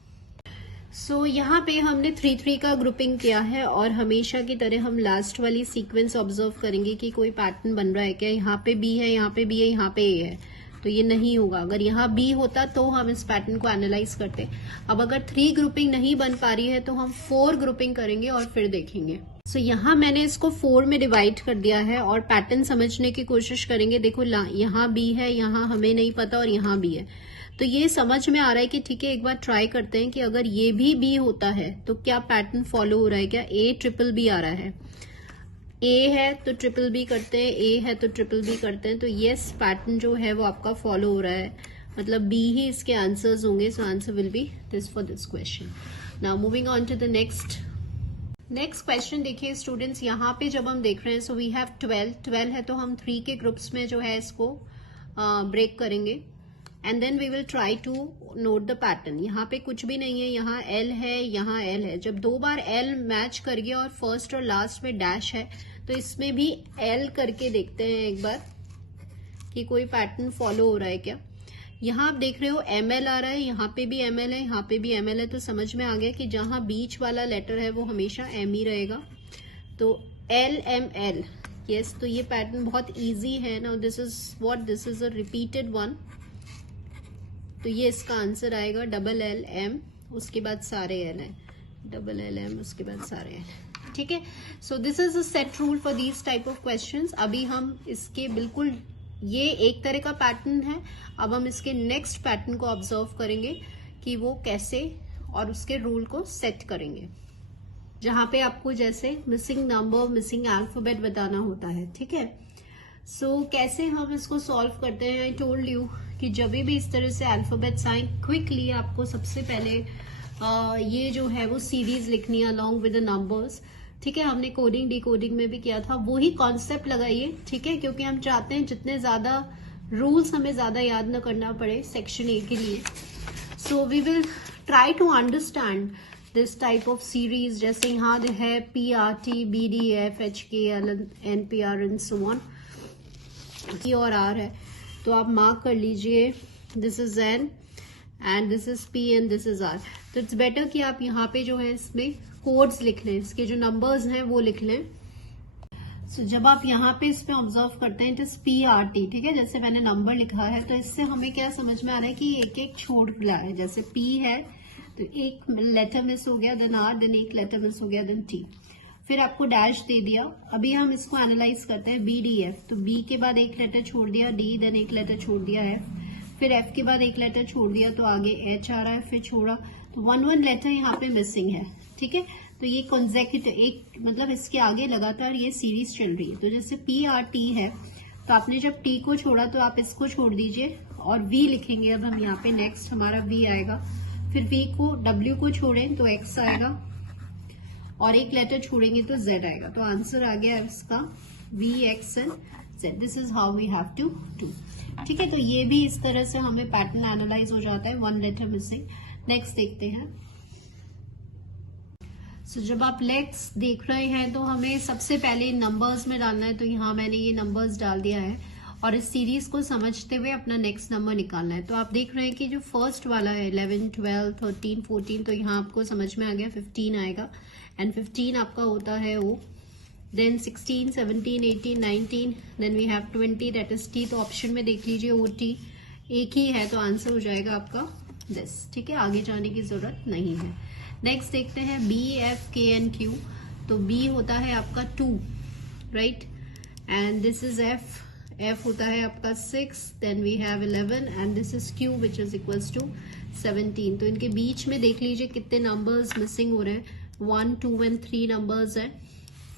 So यहाँ पे हमने 3-3 का ग्रुपिंग किया है और हमेशा की तरह हम लास्ट वाली सीक्वेंस ऑब्जर्व करेंगे कि कोई पैटर्न बन रहा है क्या। यहाँ पे बी है, यहाँ पे बी है, यहाँ पे ए है, तो ये नहीं होगा। अगर यहाँ बी होता तो हम इस पैटर्न को एनालाइज करते। अब अगर 3 ग्रुपिंग नहीं बन पा रही है तो हम 4 ग्रुपिंग करेंगे और फिर देखेंगे। सो यहाँ मैंने इसको 4 में डिवाइड कर दिया है और पैटर्न समझने की कोशिश करेंगे। देखो यहाँ बी है, यहाँ हमें नहीं पता और यहाँ बी है, तो ये समझ में आ रहा है कि ठीक है, एक बार ट्राई करते हैं कि अगर ये भी बी होता है तो क्या पैटर्न फॉलो हो रहा है क्या। ए ट्रिपल बी आ रहा है, ए है तो ट्रिपल बी करते हैं, ए है तो ट्रिपल बी करते हैं, तो यस पैटर्न जो है वो आपका फॉलो हो रहा है, मतलब बी ही इसके आंसर्स होंगे। So answer will be this for this question. Now moving on to the next question. देखिए स्टूडेंट्स, यहाँ पे जब हम देख रहे हैं, सो वी हैव 12 है, तो हम 3 के ग्रुप्स में जो है इसको ब्रेक करेंगे and then we will try to note the pattern. यहाँ पे कुछ भी नहीं है, यहाँ एल है, यहाँ एल है। जब 2 बार एल मैच कर गया और फर्स्ट और लास्ट में डैश है, तो इसमें भी एल करके देखते हैं एक बार कि कोई पैटर्न फॉलो हो रहा है क्या। यहाँ आप देख रहे हो ML आ रहा है, यहाँ पे भी ML है, यहाँ पे भी ML है, तो समझ में आ गया कि जहां बीच वाला लेटर है वो हमेशा M ही रहेगा। तो LML, यस, तो ये पैटर्न बहुत इजी है ना। This is a repeated one, तो ये इसका आंसर आएगा LLM, उसके बाद सारे L है, LLM उसके बाद सारे L। ठीक है, so this is a set rule for these type of questions. अभी हम इसके बिल्कुल, ये एक तरह का पैटर्न है, अब हम इसके नेक्स्ट पैटर्न को ऑब्जर्व करेंगे कि वो कैसे, और उसके रूल को सेट करेंगे, जहां पे आपको जैसे मिसिंग नंबर, मिसिंग अल्फाबेट बताना होता है। ठीक है, सो कैसे हम इसको सॉल्व करते हैं। आई टोल्ड यू कि जब भी इस तरह से अल्फाबेट्स आए, क्विकली आपको सबसे पहले ये जो है वो सीरीज लिखनी है अलोंग विद द नंबर्स। ठीक है, हमने कोडिंग डिकोडिंग में भी किया था, वही कॉन्सेप्ट लगाइए। ठीक है, क्योंकि हम चाहते हैं जितने ज्यादा रूल्स हमें ज्यादा याद न करना पड़े सेक्शन ए के लिए। So we will try to understand this type of series. जैसे यहाँ है PRT, BDF, HK, NPR and so on, T और R है, तो आप मार्क कर लीजिए this is N and this is P and this is R। तो इट्स बेटर कि आप यहाँ पे जो है इसमें कोड्स लिख लें, इसके जो नंबर्स हैं वो लिख लें। सो जब आप यहाँ पे इसमें ऑब्जर्व करते हैं इट इज PRT, ठीक है, जैसे मैंने नंबर लिखा है, तो इससे हमें क्या समझ में आ रहा है कि एक एक छोड़ रहा है। जैसे P है तो एक लेटर मिस हो गया, देन R, देन एक लेटर मिस हो गया, देन T, फिर आपको डैश दे दिया। अभी हम इसको एनालाइज करते हैं। BDF, तो B के बाद एक लेटर छोड़ दिया, D, देन एक लेटर छोड़ दिया F, फिर F के बाद एक लेटर छोड़ दिया तो आगे H आ रहा है, फिर छोड़ा, तो 1 लेटर यहाँ पे मिसिंग है। ठीक है, तो ये कॉन्जेक्यूटिव, एक मतलब इसके आगे लगातार ये सीरीज चल रही है। तो जैसे PRT है, तो आपने जब T को छोड़ा तो आप इसको छोड़ दीजिए और V लिखेंगे। अब हम यहाँ पे नेक्स्ट हमारा V आएगा, फिर V को W को छोड़ें तो X आएगा और एक लेटर छोड़ेंगे तो Z आएगा। तो आंसर आ गया इसका V, X and Z। This is how we have to do. ठीक है, तो ये भी इस तरह से हमें पैटर्न एनालाइज हो जाता है, 1 लेटर मिसिंग। नेक्स्ट देखते हैं। सो जब आप लेट्स देख रहे हैं तो हमें सबसे पहले नंबर्स में डालना है, तो यहाँ मैंने ये नंबर्स डाल दिया है और इस सीरीज को समझते हुए अपना नेक्स्ट नंबर निकालना है। तो आप देख रहे हैं कि जो फर्स्ट वाला है 11, 12, 13, 14, तो यहाँ आपको समझ में आ गया 15 आएगा एंड 15 आपका होता है O, then 16, 17, 18, 19, then we have 20 that is T। तो ऑप्शन में देख लीजिए OT एक ही है, तो आंसर हो जाएगा आपका दिस। ठीक है, आगे जाने की जरूरत नहीं है। नेक्स्ट देखते हैं B, F, K and Q। तो B होता है आपका 2, right, and this is F होता है आपका 6, then we have 11 and this is Q which is equals to 17। तो इनके बीच में देख लीजिए कितने नंबर्स मिसिंग हो रहे हैं। 1, 2 एंड 3 नंबर्स है,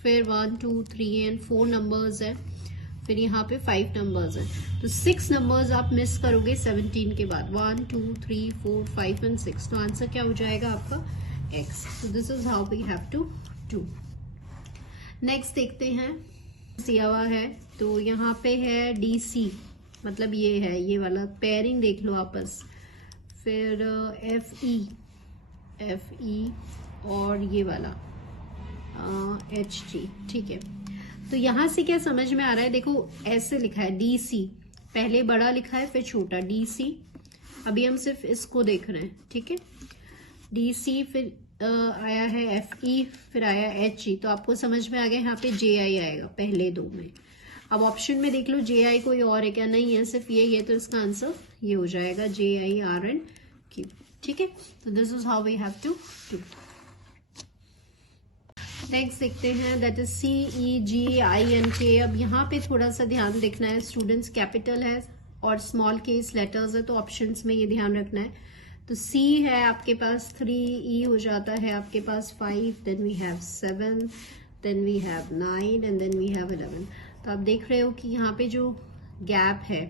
फिर 1, 2, 3 एंड 4 नंबर्स है, फिर यहाँ पे 5 नंबर्स है। तो 6 नंबर्स आप मिस करोगे 17 के बाद, 1, 2, 3, 4, 5 एंड 6। तो आंसर क्या हो जाएगा आपका x. So this is how we have to do. Next देखते हैं, दिया हुआ है तो यहाँ पे है DC, मतलब ये है ये वाला पेयरिंग देख लो आपस, फिर FE और ये वाला HG. ठीक है, तो यहाँ से क्या समझ में आ रहा है, देखो ऐसे लिखा है DC, पहले बड़ा लिखा है फिर छोटा DC. अभी हम सिर्फ इसको देख रहे हैं. ठीक है, DC फिर आया है FE, फिर आया HG, तो आपको समझ में आ गया यहाँ पे JI आएगा पहले दो में. अब ऑप्शन में देख लो JI कोई और है क्या, नहीं है, सिर्फ ये है, तो इसका आंसर ये हो जाएगा JI RNQ. ठीक है, तो this is how we have to do. Next देखते हैं, दैट इज CEGINK. अब यहाँ पे थोड़ा सा ध्यान देखना है स्टूडेंट्स, कैपिटल है और स्मॉल केस लेटर्स है, तो ऑप्शंस में ये ध्यान रखना है. तो C है आपके पास 3, E हो जाता है आपके पास 5, then we have 7, then we have 9 and then we have 11. तो आप देख रहे हो कि यहाँ पे जो गैप है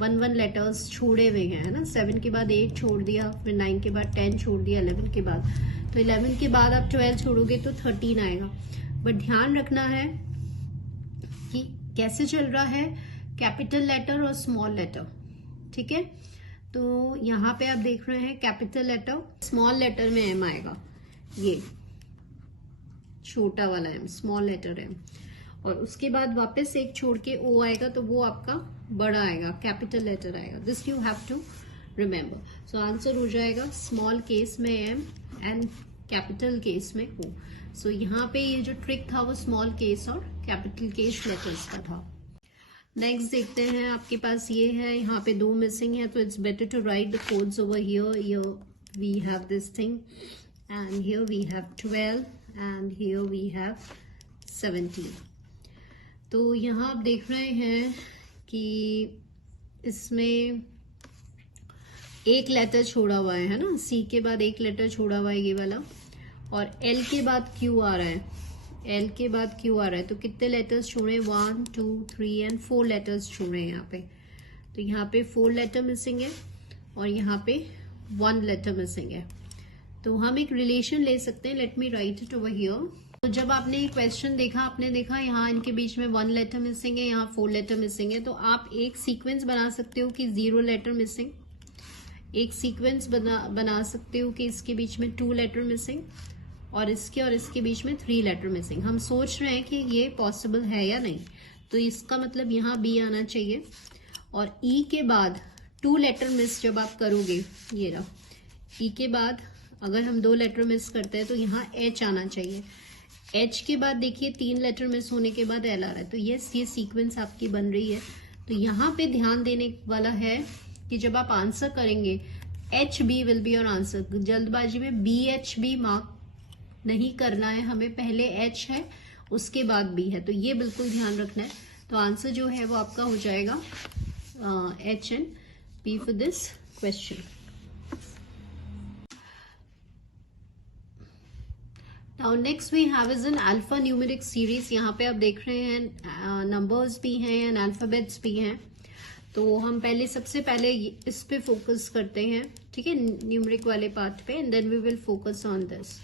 1 लेटर्स छोड़े हुए हैं, है ना. 7 के बाद 8 छोड़ दिया, फिर 9 के बाद 10 छोड़ दिया, 11 के बाद, तो 11 के बाद आप 12 छोड़ोगे तो 13 आएगा. बट ध्यान रखना है कि कैसे चल रहा है, कैपिटल लेटर और स्मॉल लेटर. ठीक है, तो यहाँ पे आप देख रहे हैं कैपिटल लेटर, स्मॉल लेटर में M आएगा, ये छोटा वाला M स्मॉल लेटर M, और उसके बाद वापस एक छोड़ के O आएगा, तो वो आपका बड़ा आएगा, कैपिटल लेटर आएगा. This you have to remember. So answer हो जाएगा स्मॉल केस में M एंड कैपिटल केस में O. सो यहाँ पे ये जो ट्रिक था वो स्मॉल केस और कैपिटल केस लेटर्स का था. नेक्स्ट देखते हैं, आपके पास ये है, यहाँ पे 2 मिसिंग है, तो it's better to write the codes over here. Here we have this thing and here we have 12 and here we have 17. तो यहाँ आप देख रहे हैं कि इसमें एक लेटर छोड़ा हुआ है ना, C के बाद एक लेटर छोड़ा हुआ है ये वाला, और L के बाद Q आ रहा है, L के बाद Q आ रहा है. तो कितने लेटर्स छोड़े, 1 2 3 एंड 4 लेटर्स छोड़े हैं यहाँ पे. तो यहाँ पे 4 लेटर मिसिंग है और यहाँ पे 1 लेटर मिसिंग है. तो हम एक रिलेशन ले सकते हैं, let me right it over here. तो जब आपने ये क्वेश्चन देखा, आपने देखा यहाँ इनके बीच में 1 लेटर मिसिंग है, यहाँ 4 लेटर मिसिंग है, तो आप एक सीक्वेंस बना सकते हो कि 0 लेटर मिसिंग, एक सीक्वेंस बना सकते हो कि इसके बीच में 2 लेटर मिसिंग, और इसके बीच में 3 लेटर मिसिंग. हम सोच रहे हैं कि ये पॉसिबल है या नहीं, तो इसका मतलब यहाँ B आना चाहिए. और E के बाद 2 लेटर मिस जब आप करोगे, ये रहा E के बाद अगर हम 2 लेटर मिस करते हैं तो यहाँ H आना चाहिए. H के बाद देखिए 3 लेटर मिस होने के बाद L आ रहा है, तो ये सीक्वेंस आपकी बन रही है. तो यहाँ पे ध्यान देने वाला है कि जब आप आंसर करेंगे HB will be your answer. जल्दबाजी में BHB मार्क नहीं करना है, हमें पहले H है उसके बाद B है, तो ये बिल्कुल ध्यान रखना है. तो आंसर जो है वो आपका हो जाएगा H and B for this question. Now next we have is an alphanumeric series. यहाँ पे आप देख रहे हैं नंबर्स भी हैं एंड अल्फाबेट्स भी हैं. तो हम सबसे पहले इस पे फोकस करते हैं, ठीक है, न्यूमेरिक वाले पार्ट पे, and then we will focus on this.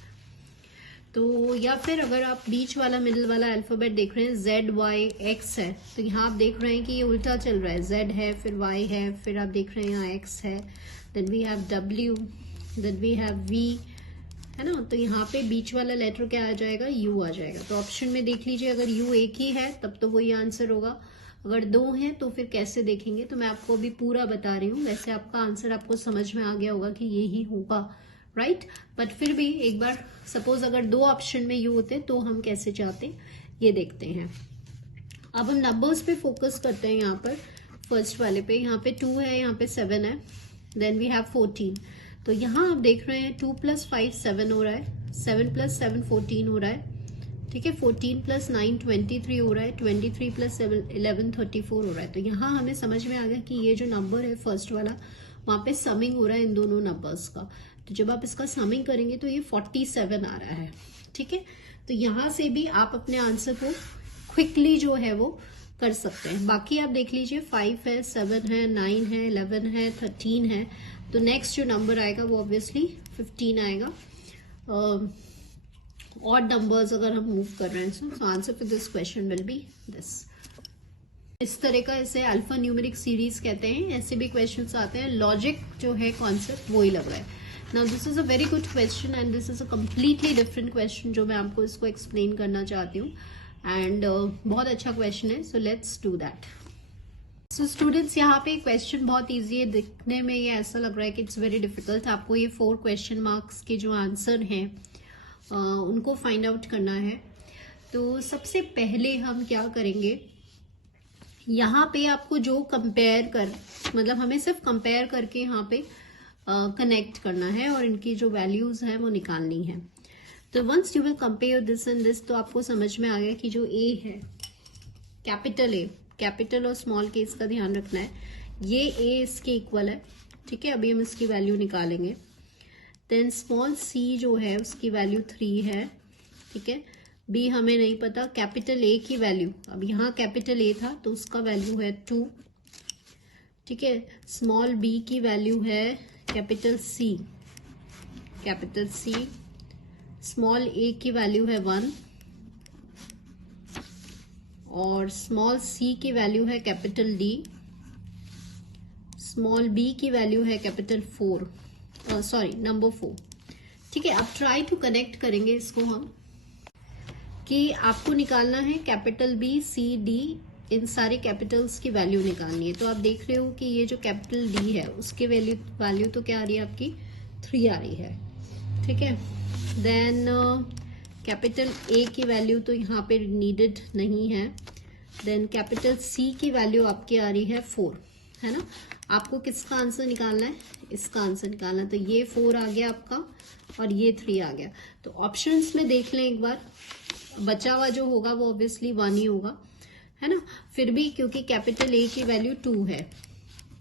तो या फिर अगर आप बीच वाला मिडिल वाला अल्फाबेट देख रहे हैं, ZYX है, तो यहाँ आप देख रहे हैं कि ये उल्टा चल रहा है, Z है फिर Y है, फिर आप देख रहे हैं यहाँ X है, then we have W, then we have V, है ना. तो यहाँ पे बीच वाला लेटर क्या आ जाएगा, U आ जाएगा. तो ऑप्शन में देख लीजिए, अगर U एक ही है तब तो वही आंसर होगा, अगर 2 हैं तो फिर कैसे देखेंगे, तो मैं आपको अभी पूरा बता रही हूँ. वैसे आपका आंसर आपको समझ में आ गया होगा कि ये ही होगा, राइट. बट फिर भी एक बार सपोज अगर 2 ऑप्शन में यू होते तो हम कैसे चाहते ये देखते हैं. अब हम नंबर्स पे फोकस करते हैं. यहाँ पर फर्स्ट वाले पे, यहाँ पे 2 है, यहाँ पे 7 है, देन वी हैव 14. तो यहाँ आप देख रहे हैं 2 + 5 7 हो रहा है, 7 + 7 14 हो रहा है, ठीक है. 14 + 9 23 हो रहा है, 23 + 7 11 34 हो रहा है. तो यहाँ हमें समझ में आ गया कि ये जो नंबर है फर्स्ट वाला, वहां पे समिंग हो रहा है इन दोनों नंबर्स का. तो जब आप इसका समिंग करेंगे तो ये 47 आ रहा है, ठीक है. तो यहाँ से भी आप अपने आंसर को क्विकली जो है वो कर सकते हैं. बाकी आप देख लीजिए 5 है, 7 है, 9 है, 11 है, 13 है. तो नेक्स्ट जो नंबर आएगा वो ऑब्वियसली 15 आएगा. ऑड नंबर्स अगर हम मूव कर रहे हैं, सो answer for this question will be this. इस तरह का इसे अल्फा न्यूमेरिक सीरीज कहते हैं। ऐसे भी क्वेश्चंस आते हैं, लॉजिक जो है कॉन्सेप्ट वही लग रहा है। Now this is a very good question and this is a completely different question जो मैं आपको इसको एक्सप्लेन करना चाहती हूँ, एंड बहुत अच्छा क्वेश्चन है, so let's do that. So students, यहाँ पे क्वेश्चन बहुत इजी है, दिखने में ये ऐसा लग रहा है कि इट्स वेरी डिफिकल्ट। आपको ये 4 क्वेश्चन मार्क्स के जो आंसर हैं उनको फाइंड आउट करना है। तो सबसे पहले हम क्या करेंगे, यहाँ पे आपको जो कंपेयर कर, मतलब हमें सिर्फ कंपेयर करके यहाँ पे कनेक्ट करना है और इनकी जो वैल्यूज हैं वो निकालनी है। तो once you will compare this and this, तो आपको समझ में आ गया कि जो ए है, कैपिटल ए, कैपिटल और स्मॉल के इसका ध्यान रखना है, ये ए इसके इक्वल है, ठीक है। अभी हम इसकी वैल्यू निकालेंगे। देन स्मॉल सी जो है उसकी वैल्यू 3 है, ठीक है। बी हमें नहीं पता, कैपिटल ए की वैल्यू, अब यहाँ कैपिटल ए था तो उसका वैल्यू है 2, ठीक है। स्मॉल बी की वैल्यू है capital C, capital C. Small A की वैल्यू है 1 और स्मॉल सी की वैल्यू है कैपिटल डी। स्मॉल बी की वैल्यू है कैपिटल 4, सॉरी नंबर 4, ठीक है। अब ट्राई टू कनेक्ट करेंगे इसको हम, कि आपको निकालना है कैपिटल बी, सी, डी, इन सारे कैपिटल्स की वैल्यू निकालनी है। तो आप देख रहे हो कि ये जो कैपिटल डी है उसके वैल्यू तो क्या आ रही है आपकी, 3 आ रही है, ठीक है। देन कैपिटल ए की वैल्यू तो यहाँ पे नीडेड नहीं है। देन कैपिटल सी की वैल्यू आपकी आ रही है 4, है ना। आपको किसका आंसर निकालना है, इसका आंसर निकालना है। तो ये 4 आ गया आपका और ये 3 आ गया। तो ऑप्शंस में देख लें एक बार, बचा हुआ जो होगा वो ऑब्वियसली 1 ही होगा, है ना। फिर भी क्योंकि कैपिटल ए की वैल्यू 2 है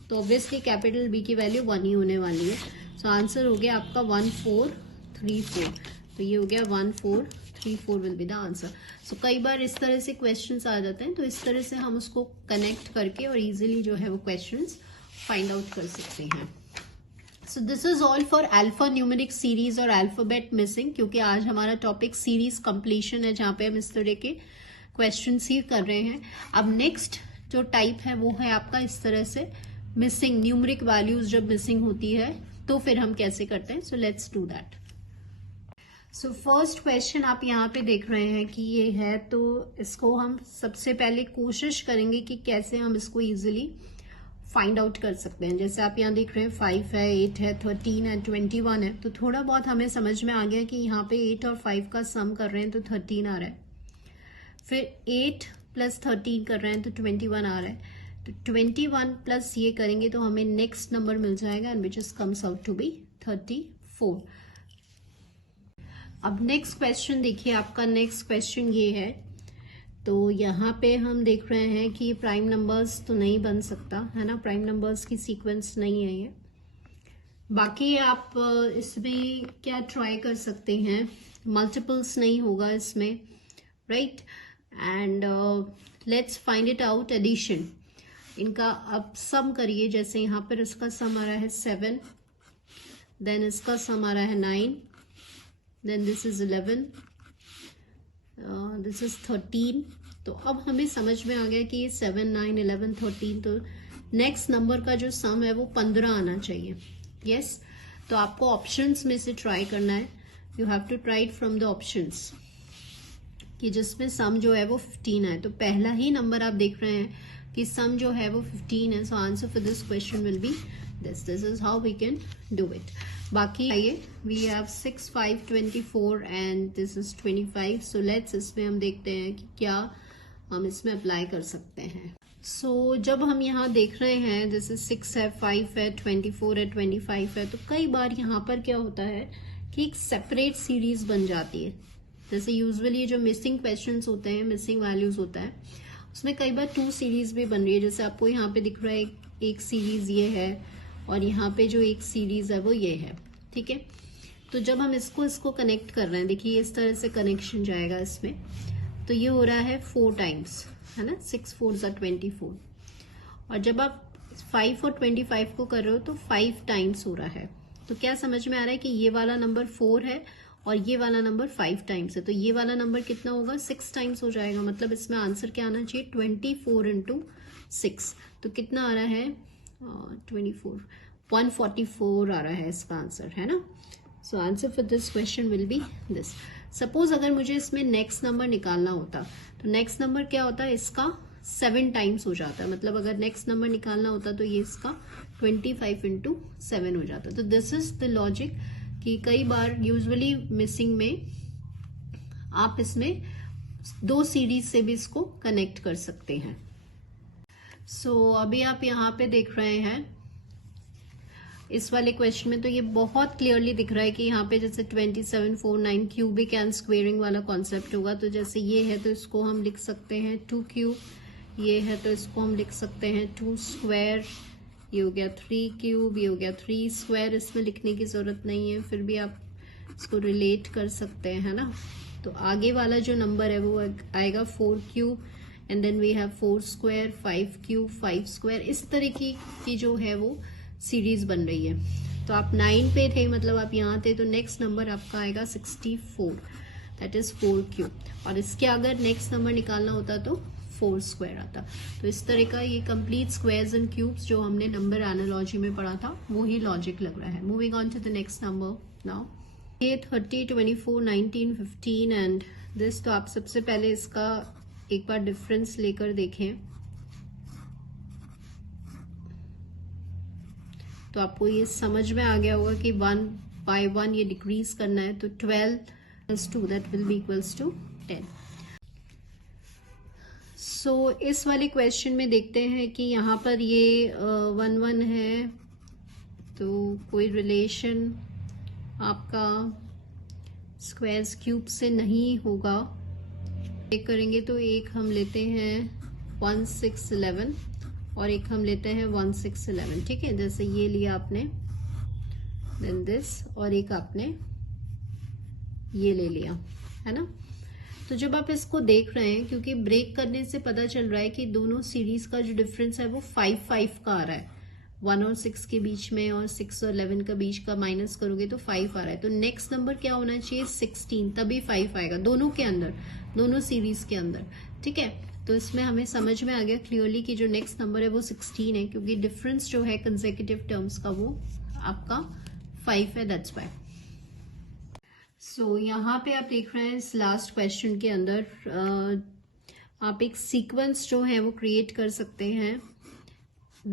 तो ऑब्वियसली कैपिटल बी की वैल्यू 1 ही होने वाली है। सो आंसर हो गया आपका 1 4 3 4। तो ये हो गया 1 4 3 4 विल बी द आंसर। सो कई बार इस तरह से क्वेश्चंस आ जाते हैं, तो इस तरह से हम उसको कनेक्ट करके और इजीली जो है वो क्वेश्चंस फाइंड आउट कर सकते हैं। सो this is all for alpha numeric series और अल्फाबेट मिसिंग, क्योंकि आज हमारा टॉपिक सीरीज कंप्लीशन है जहां पे हम इस तरह के क्वेश्चंस ही कर रहे हैं। अब नेक्स्ट जो टाइप है वो है आपका इस तरह से मिसिंग, न्यूमेरिक वैल्यूज जब मिसिंग होती है तो फिर हम कैसे करते हैं। So let's do that. So first question आप यहाँ पे देख रहे हैं कि ये है, तो इसको हम सबसे पहले कोशिश करेंगे कि कैसे हम इसको इजीली फाइंड आउट कर सकते हैं। जैसे आप यहाँ देख रहे हैं 5 है, 8 है, 13 है, 21 है। तो थोड़ा बहुत हमें समझ में आ गया कि यहाँ पे 8 और 5 का सम कर रहे हैं तो 13 आ रहा है। फिर 8 प्लस 13 कर रहे हैं तो 21 आ रहा है। तो 21 प्लस ये करेंगे तो हमें नेक्स्ट नंबर मिल जाएगा, and which is comes out to be 34। अब नेक्स्ट क्वेश्चन देखिए, आपका नेक्स्ट क्वेश्चन ये है। तो यहाँ पे हम देख रहे हैं कि प्राइम नंबर्स तो नहीं बन सकता, है ना, प्राइम नंबर्स की सीक्वेंस नहीं है ये। बाकी आप इसमें क्या ट्राई कर सकते हैं, मल्टीपल्स नहीं होगा इसमें, right. And let's find it out addition. इनका अब सम करिए। जैसे यहाँ पर इसका सम आ रहा है 7, देन इसका सम आ रहा है 9, then this is 11, this is 13। तो अब हमें समझ में आ गया कि ये 7 9 11 13, तो नेक्स्ट नंबर का जो सम है वो 15 आना चाहिए। यस, तो आपको ऑप्शंस में से ट्राई करना है। You have to try it from the options, कि जिसमें सम जो है वो 15 है। तो पहला ही नंबर आप देख रहे हैं कि सम जो है वो 15 है। So answer for this question will be this is how we can do it. बाकी आइए, we have 6 5 24 and this is 25। So let's, इसमें हम देखते हैं कि क्या हम इसमें अप्लाई कर सकते हैं। सो जब हम यहाँ देख रहे हैं जैसे 6 है, 5 है, 24 है, 25 है, तो कई बार यहाँ पर क्या होता है कि एक सेपरेट सीरीज बन जाती है। जैसे यूजुअली जो मिसिंग क्वेश्चंस होते हैं, मिसिंग वैल्यूज होता है, उसमें कई बार 2 सीरीज भी बन रही है। जैसे आपको यहाँ पे दिख रहा है एक सीरीज ये है और यहाँ पे जो एक सीरीज है वो ये है, ठीक है। तो जब हम इसको कनेक्ट कर रहे हैं, देखिए इस तरह से कनेक्शन जाएगा इसमें। तो ये हो रहा है 4 टाइम्स, है ना, 6 4 24। और जब आप 5 और 25 को कर रहे हो तो 5 टाइम्स हो रहा है। तो क्या समझ में आ रहा है कि ये वाला नंबर 4 है और ये वाला नंबर 5 टाइम्स है, तो ये वाला नंबर कितना होगा 6 टाइम्स हो जाएगा। मतलब इसमें आंसर क्या आना चाहिए 24 इंटू 6। तो कितना आ रहा है 24 144 आ रहा है इसका आंसर, है ना। सो answer for this question will be this. Suppose अगर मुझे इसमें नेक्स्ट नंबर निकालना होता तो नेक्स्ट नंबर क्या होता है इसका 7 टाइम्स हो जाता है। मतलब अगर नेक्स्ट नंबर निकालना होता तो ये इसका 25 इंटू 7 हो जाता। तो दिस इज द लॉजिक कि कई बार यूजुअली मिसिंग में आप इसमें 2 सीरीज से भी इसको कनेक्ट कर सकते हैं। सो अभी आप यहाँ पे देख रहे हैं इस वाले क्वेश्चन में, तो ये बहुत क्लियरली दिख रहा है कि यहाँ पे जैसे 2749 क्यूबिक एंड स्क्वेयरिंग वाला कॉन्सेप्ट होगा। तो जैसे ये है तो इसको हम लिख सकते हैं 2 क्यूब, ये है तो इसको हम लिख सकते हैं 2 स्क्वायर, ये हो गया 3 क्यूब, ये हो गया 3 स्क्वायर। इसमें लिखने की जरूरत नहीं है, फिर भी आप इसको रिलेट कर सकते हैं, है ना। तो आगे वाला जो नंबर है वो आएगा 4 cube and then we have 4 square, 5 cube, 5 square. इस तरीके की जो है वो सीरीज बन रही है। तो आप 9 पे थे, मतलब आप यहाँ थे, तो नेक्स्ट नंबर आपका आएगा 64, दैट इज 4 क्यूब। और इसके अगर नेक्स्ट नंबर निकालना होता तो 4 स्क्वायर आता। तो इस तरह का ये कंप्लीट स्क्वायर्स एंड क्यूब्स जो हमने नंबर एनालॉजी में पढ़ा था वो ही लॉजिक लग रहा है। Moving on to the next number now. 30, 24, 19, 15 and this. तो आप सबसे पहले इसका एक बार डिफरेंस लेकर देखें तो आपको ये समझ में आ गया होगा कि 1 by 1 ये डिक्रीज करना है। तो 12 + 2 that will be equals to 10। So इस वाले क्वेश्चन में देखते हैं कि यहाँ पर ये 1 1 है, तो कोई रिलेशन आपका स्क्वायर्स क्यूब से नहीं होगा। एक करेंगे तो एक हम लेते हैं 1 6 11 और एक हम लेते हैं 1 6 11, ठीक है। जैसे ये लिया आपने, देन दिस, और एक आपने ये ले लिया, है ना। तो जब आप इसको देख रहे हैं, क्योंकि ब्रेक करने से पता चल रहा है कि दोनों सीरीज का जो डिफरेंस है वो 5 5 का आ रहा है। 1 और 6 के बीच में और 6 और 11 का बीच का माइनस करोगे तो 5 आ रहा है। तो नेक्स्ट नंबर क्या होना चाहिए 16, तभी 5 आएगा दोनों के अंदर, दोनों सीरीज के अंदर, ठीक है। तो इसमें हमें समझ में आ गया क्लियरली कि जो नेक्स्ट नंबर है वो 16 है, क्योंकि डिफरेंस जो है कंसेक्यूटिव टर्म्स का वो आपका 5 है, दैट्स व्हाई। सो यहाँ पे आप देख रहे हैं इस लास्ट क्वेश्चन के अंदर आप एक सीक्वेंस जो है वो क्रिएट कर सकते हैं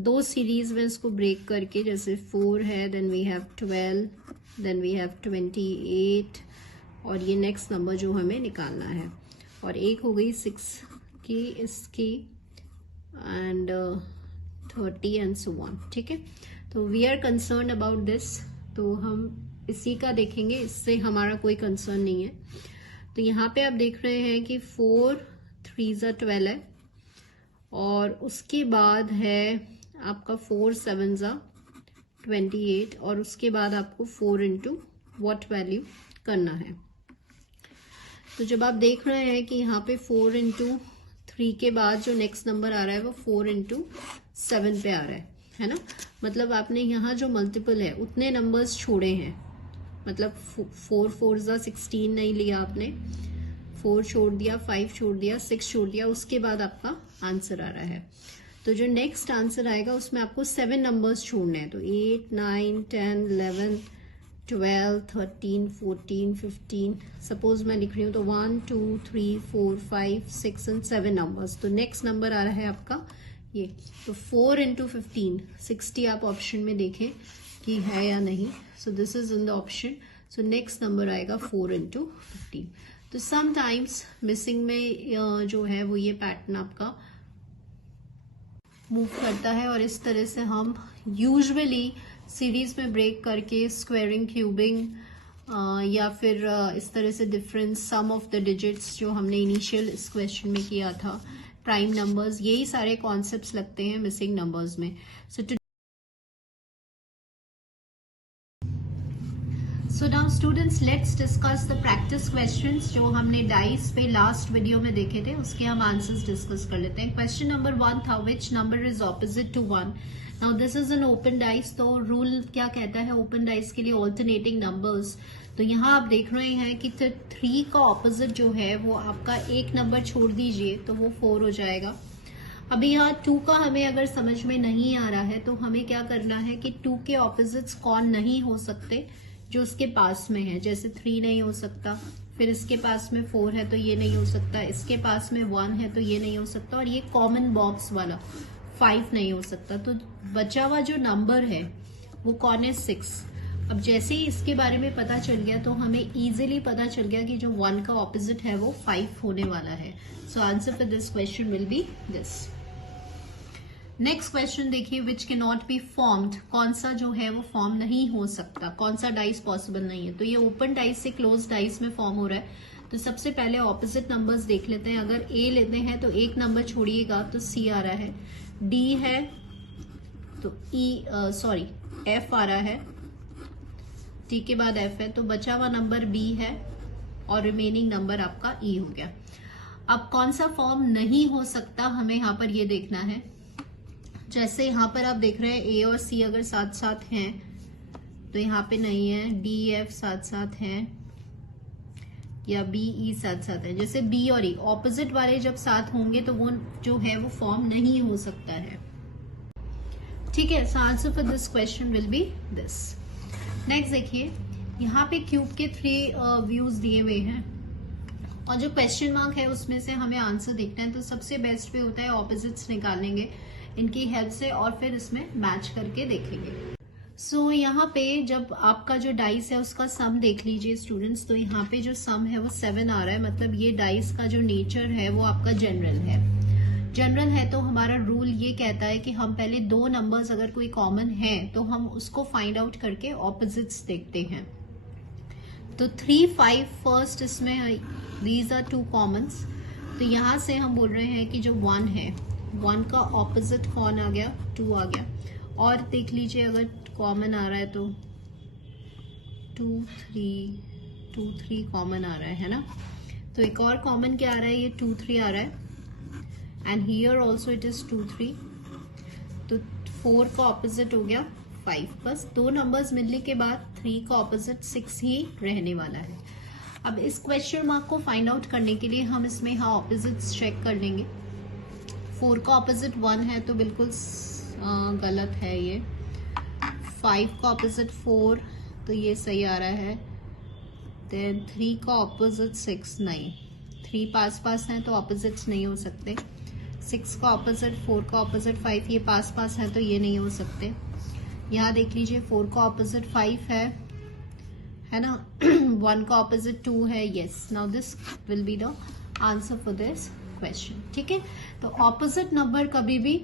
2 सीरीज में इसको ब्रेक करके। जैसे 4 है, then we have 12, then we have 28, और ये नेक्स्ट नंबर जो हमें निकालना है। और एक हो गई 6 की, इसकी, एंड 30 एंड सो ऑन, ठीक है। तो we are concern about this, तो हम इसी का देखेंगे, इससे हमारा कोई कंसर्न नहीं है। तो यहाँ पे आप देख रहे हैं कि 4 3 12 है, और उसके बाद है आपका 4 7 28, और उसके बाद आपको 4 इंटू वॉट वैल्यू करना है। तो जब आप देख रहे हैं कि यहाँ पे 4 इंटू 3 के बाद जो नेक्स्ट नंबर आ रहा है वो 4 इंटू 7 पे आ रहा है ना। मतलब आपने यहाँ जो मल्टीपल है उतने नंबर्स छोड़े हैं, मतलब 4 4 16 नहीं लिया आपने, 4 छोड़ दिया, 5 छोड़ दिया, 6 छोड़ दिया, उसके बाद आपका आंसर आ रहा है। तो जो नेक्स्ट आंसर आएगा उसमें आपको 7 नंबर्स छोड़ने हैं। तो 8 9 10 11 12 13 14 15, सपोज मैं लिख रही हूँ तो 1 2 3 4 5 6 एंड 7 नंबर्स। तो नेक्स्ट नंबर आ रहा है आपका ये, तो 4 इंटू 15 60 आप ऑप्शन में देखें कि है या नहीं। सो this is in the option. So next number आएगा 4 इंटू 15। तो समटाइम्स मिसिंग में जो है वो ये पैटर्न आपका मूव करता है, और इस तरह से हम यूजुअली सीरीज में ब्रेक करके स्क्वायरिंग, क्यूबिंग या फिर इस तरह से difference, sum of the digits जो हमने इनिशियल इस क्वेश्चन में किया था, प्राइम नंबर्स, यही सारे कॉन्सेप्ट्स लगते हैं missing numbers so now students let's discuss the practice questions जो हमने डाइस पे लास्ट वीडियो में देखे थे, उसके हम आंसर्स डिस्कस कर लेते हैं। क्वेश्चन नंबर 1 था which number is opposite to 1। Now this is an open dice, तो रूल क्या कहता है ओपन डाइस के लिए, ऑल्टरनेटिंग नंबर्स। तो यहाँ आप देख रहे हैं कि 3 का ऑपोजिट जो है वो आपका एक नंबर छोड़ दीजिए तो वो 4 हो जाएगा। अभी यहाँ 2 का हमें अगर समझ में नहीं आ रहा है तो हमें क्या करना है कि 2 के ऑपोजिट्स कौन नहीं हो सकते, जो उसके पास में है। जैसे 3 नहीं हो सकता, फिर इसके पास में 4 है तो ये नहीं हो सकता, इसके पास में 1 है तो ये नहीं हो सकता, और ये कॉमन बॉक्स वाला 5 नहीं हो सकता। तो बचा हुआ जो नंबर है वो कौन है, 6। अब जैसे ही इसके बारे में पता चल गया तो हमें इजीली पता चल गया कि जो 1 का ऑपोजिट है वो 5 होने वाला है। So answer for this question will be this. Next question देखिए, विच के नॉट बी फॉर्म्ड, कौन सा जो है वो फॉर्म नहीं हो सकता, कौन सा डाइस पॉसिबल नहीं है। तो ये ओपन डाइस से क्लोज डाइस में फॉर्म हो रहा है। तो सबसे पहले ऑपोजिट नंबर्स देख लेते हैं। अगर ए लेते हैं तो एक नंबर छोड़िएगा तो सी आ रहा है, डी है तो एफ आ रहा है, टी के बाद एफ है, तो बचा हुआ नंबर बी है और रिमेनिंग नंबर आपका ई हो गया। अब कौन सा फॉर्म नहीं हो सकता हमें यहाँ पर ये देखना है। जैसे यहाँ पर आप देख रहे हैं ए और सी अगर साथ साथ हैं तो यहाँ पे नहीं है, डी एफ साथ साथ हैं या बी ई साथ साथ है। जैसे बी और ई ऑपोजिट वाले जब साथ होंगे तो वो जो है वो फॉर्म नहीं हो सकता है। ठीक है, so answer for this question will be this. Next देखिए, यहाँ पे क्यूब के 3 व्यूज दिए हुए हैं और जो क्वेश्चन मार्क है उसमें से हमें आंसर देखना है। तो सबसे बेस्ट वे होता है ऑपोजिट्स निकालेंगे इनकी हेल्प से और फिर इसमें मैच करके देखेंगे। सो यहाँ पे जब आपका जो डाइस है उसका सम देख लीजिए स्टूडेंट्स। तो यहाँ पे जो सम है वो 7 आ रहा है, मतलब ये डाइस का जो नेचर है वो आपका जनरल है। जनरल है तो हमारा रूल ये कहता है कि हम पहले 2 नंबर्स अगर कोई कॉमन है तो हम उसको फाइंड आउट करके ऑपोजिट्स देखते हैं। तो 3, 5 फर्स्ट इसमें दीज आर 2 कॉमन्स। तो यहाँ से हम बोल रहे हैं कि जो 1 है 1 का ऑपोजिट कौन आ गया, 2 आ गया। और देख लीजिए अगर कॉमन आ रहा है तो 2, 3 कॉमन आ रहा है ना। तो एक और कॉमन क्या आ रहा है, ये 2, 3 आ रहा है and here also it is 2, 3। तो 4 का ऑपोजिट हो गया 5। बस 2 नंबर्स मिलने के बाद 3 का ऑपोजिट 6 ही रहने वाला है। अब इस क्वेश्चन मार्क को फाइंड आउट करने के लिए हम इसमें यहाँ ऑपोजिट्स चेक कर लेंगे। 4 का ऑपोजिट 1 है तो बिल्कुल गलत है ये। 5 का ऑपोजिट 4 तो ये सही आ रहा है। देन 3 का ऑपोजिट 6 नहीं, 3 पास पास हैं तो ऑपोजिट्स नहीं हो सकते। 6 का ऑपोजिट 4 का ऑपोजिट 5 ये पास पास है तो ये नहीं हो सकते। यहाँ देख लीजिए 4 का ऑपोजिट 5 है ना 1 का ऑपोजिट 2 है। Yes, now this will be the answer for this question. ठीक है, तो ऑपोजिट नंबर कभी भी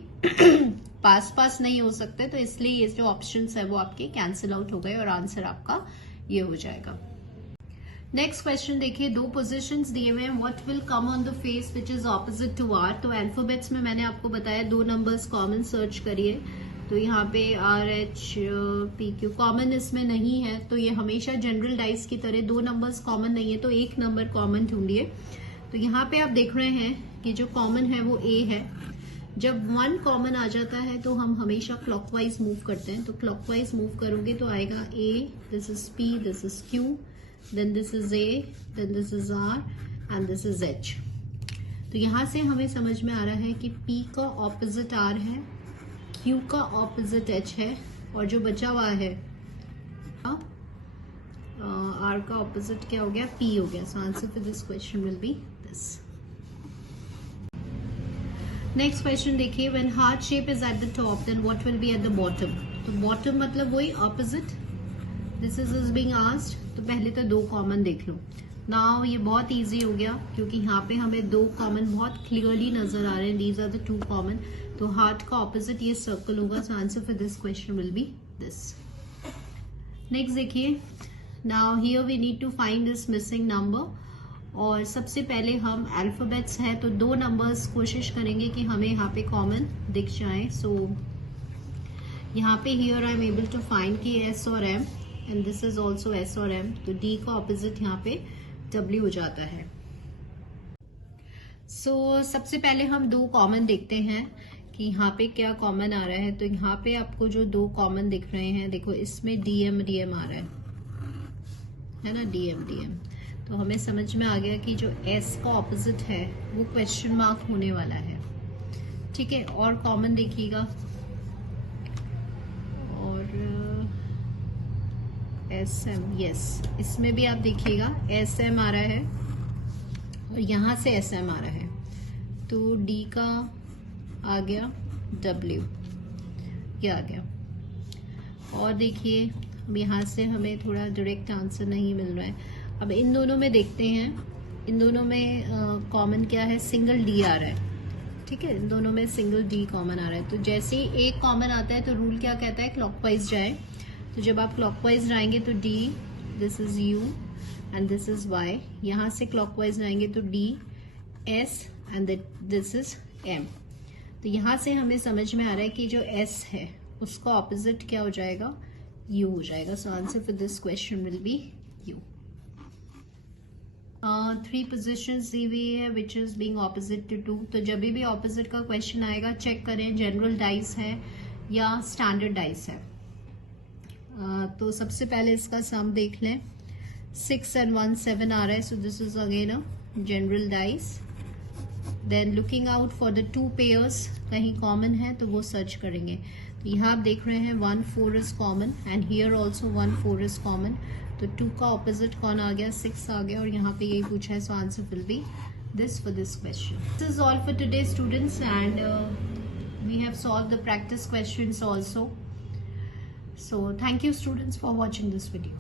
पास पास नहीं हो सकते, तो इसलिए ये जो ऑप्शंस है वो आपके कैंसिल आउट हो गए और आंसर आपका ये हो जाएगा। नेक्स्ट क्वेश्चन देखिए, 2 पोजीशंस दिए हुए हैं। What will come on the face which is opposite to R. तो अल्फाबेट्स में मैंने आपको बताया 2 नंबर्स कॉमन सर्च करिए। तो यहाँ पे RH-PQ कॉमन इसमें नहीं है, तो ये हमेशा जनरल डाइस की तरह 2 नंबर्स कॉमन नहीं है तो एक नंबर कॉमन ढूंढिए। तो यहाँ पे आप देख रहे हैं कि जो कॉमन है वो A है। जब 1 कॉमन आ जाता है तो हम हमेशा क्लॉकवाइज मूव करते हैं। तो क्लॉकवाइज मूव करोगे तो आएगा A, this is P, this is Q, then this is A, then this is R and this is H। तो यहाँ से हमें समझ में आ रहा है कि P का ऑपोजिट R है, Q का ऑपोजिट H है और जो बचा हुआ है R का ऑपोजिट क्या हो गया, P हो गया। So answer for this question will be this. Next question देखिए, when heart shape is at the top then what will be at the bottom. तो बॉटम मतलब वही opposite, this is being asked. तो पहले तो 2 common देख लो। Now ये बहुत इजी हो गया क्योंकि यहाँ पे हमें 2 कॉमन बहुत क्लियरली नजर आ रहे हैं, दीज आर द 2 कॉमन। तो हार्ट का ऑपोजिट ये सर्कल होगा। So answer for this question will be this. Next देखिए, now here we need to find this missing number. और सबसे पहले हम अल्फाबेट्स है तो 2 नंबर्स कोशिश करेंगे कि हमें यहाँ पे कॉमन दिख जाए। सो यहाँ पे here I am able to find कि S और M and this is also S और एम, तो डी का ऑपोजिट यहाँ पे डब्ल्यू हो जाता है। सो सबसे पहले हम दो कॉमन देखते हैं कि यहाँ पे क्या कॉमन आ रहा है। तो यहाँ पे आपको जो दो कॉमन दिख रहे हैं, देखो इसमें डीएम डीएम आ रहा है ना, डीएम डीएम। तो हमें समझ में आ गया कि जो एस का ऑपोजिट है वो क्वेश्चन मार्क होने वाला है, ठीक है। और कॉमन देखिएगा, और एस एम, यस, इसमें भी आप देखिएगा एस एम आ रहा है और यहां से एस एम आ रहा है, तो डी का आ गया डब्ल्यू, ये आ गया। और देखिए अब यहाँ से हमें थोड़ा डायरेक्ट आंसर नहीं मिल रहा है। अब इन दोनों में देखते हैं, इन दोनों में कॉमन क्या है, सिंगल डी आ रहा है, ठीक है। इन दोनों में सिंगल डी कॉमन आ रहा है। तो जैसे ही एक कॉमन आता है तो रूल क्या कहता है, क्लॉकवाइज जाए। तो जब आप क्लॉकवाइज जाएंगे तो D, this is U and this is Y. यहाँ से क्लॉकवाइज जाएंगे तो D S and this is M. तो यहाँ से हमें समझ में आ रहा है कि जो एस है उसका ऑपोजिट क्या हो जाएगा, यू हो जाएगा। So answer for this question will be U. 3 positions दी हुई है which is being opposite to 2। तो जब भी ऑपोजिट का क्वेश्चन आएगा चेक करें जनरल डाइस है या स्टैंडर्ड डाइस है। तो सबसे पहले इसका सम देख लें, 6 and 1 7 आ रहा है, so this is again a general dice. Then looking out for the 2 pairs, कहीं कॉमन है तो वो सर्च करेंगे। तो यहाँ आप देख रहे हैं 1 4 is common and here also 1 4 is common. तो 2 का ऑपोजिट कौन आ गया, 6 आ गया, और यहाँ पे यही पूछा है। So answer will be this for this question. This is all for today students and we have solved the practice questions also. So thank you students for watching this video.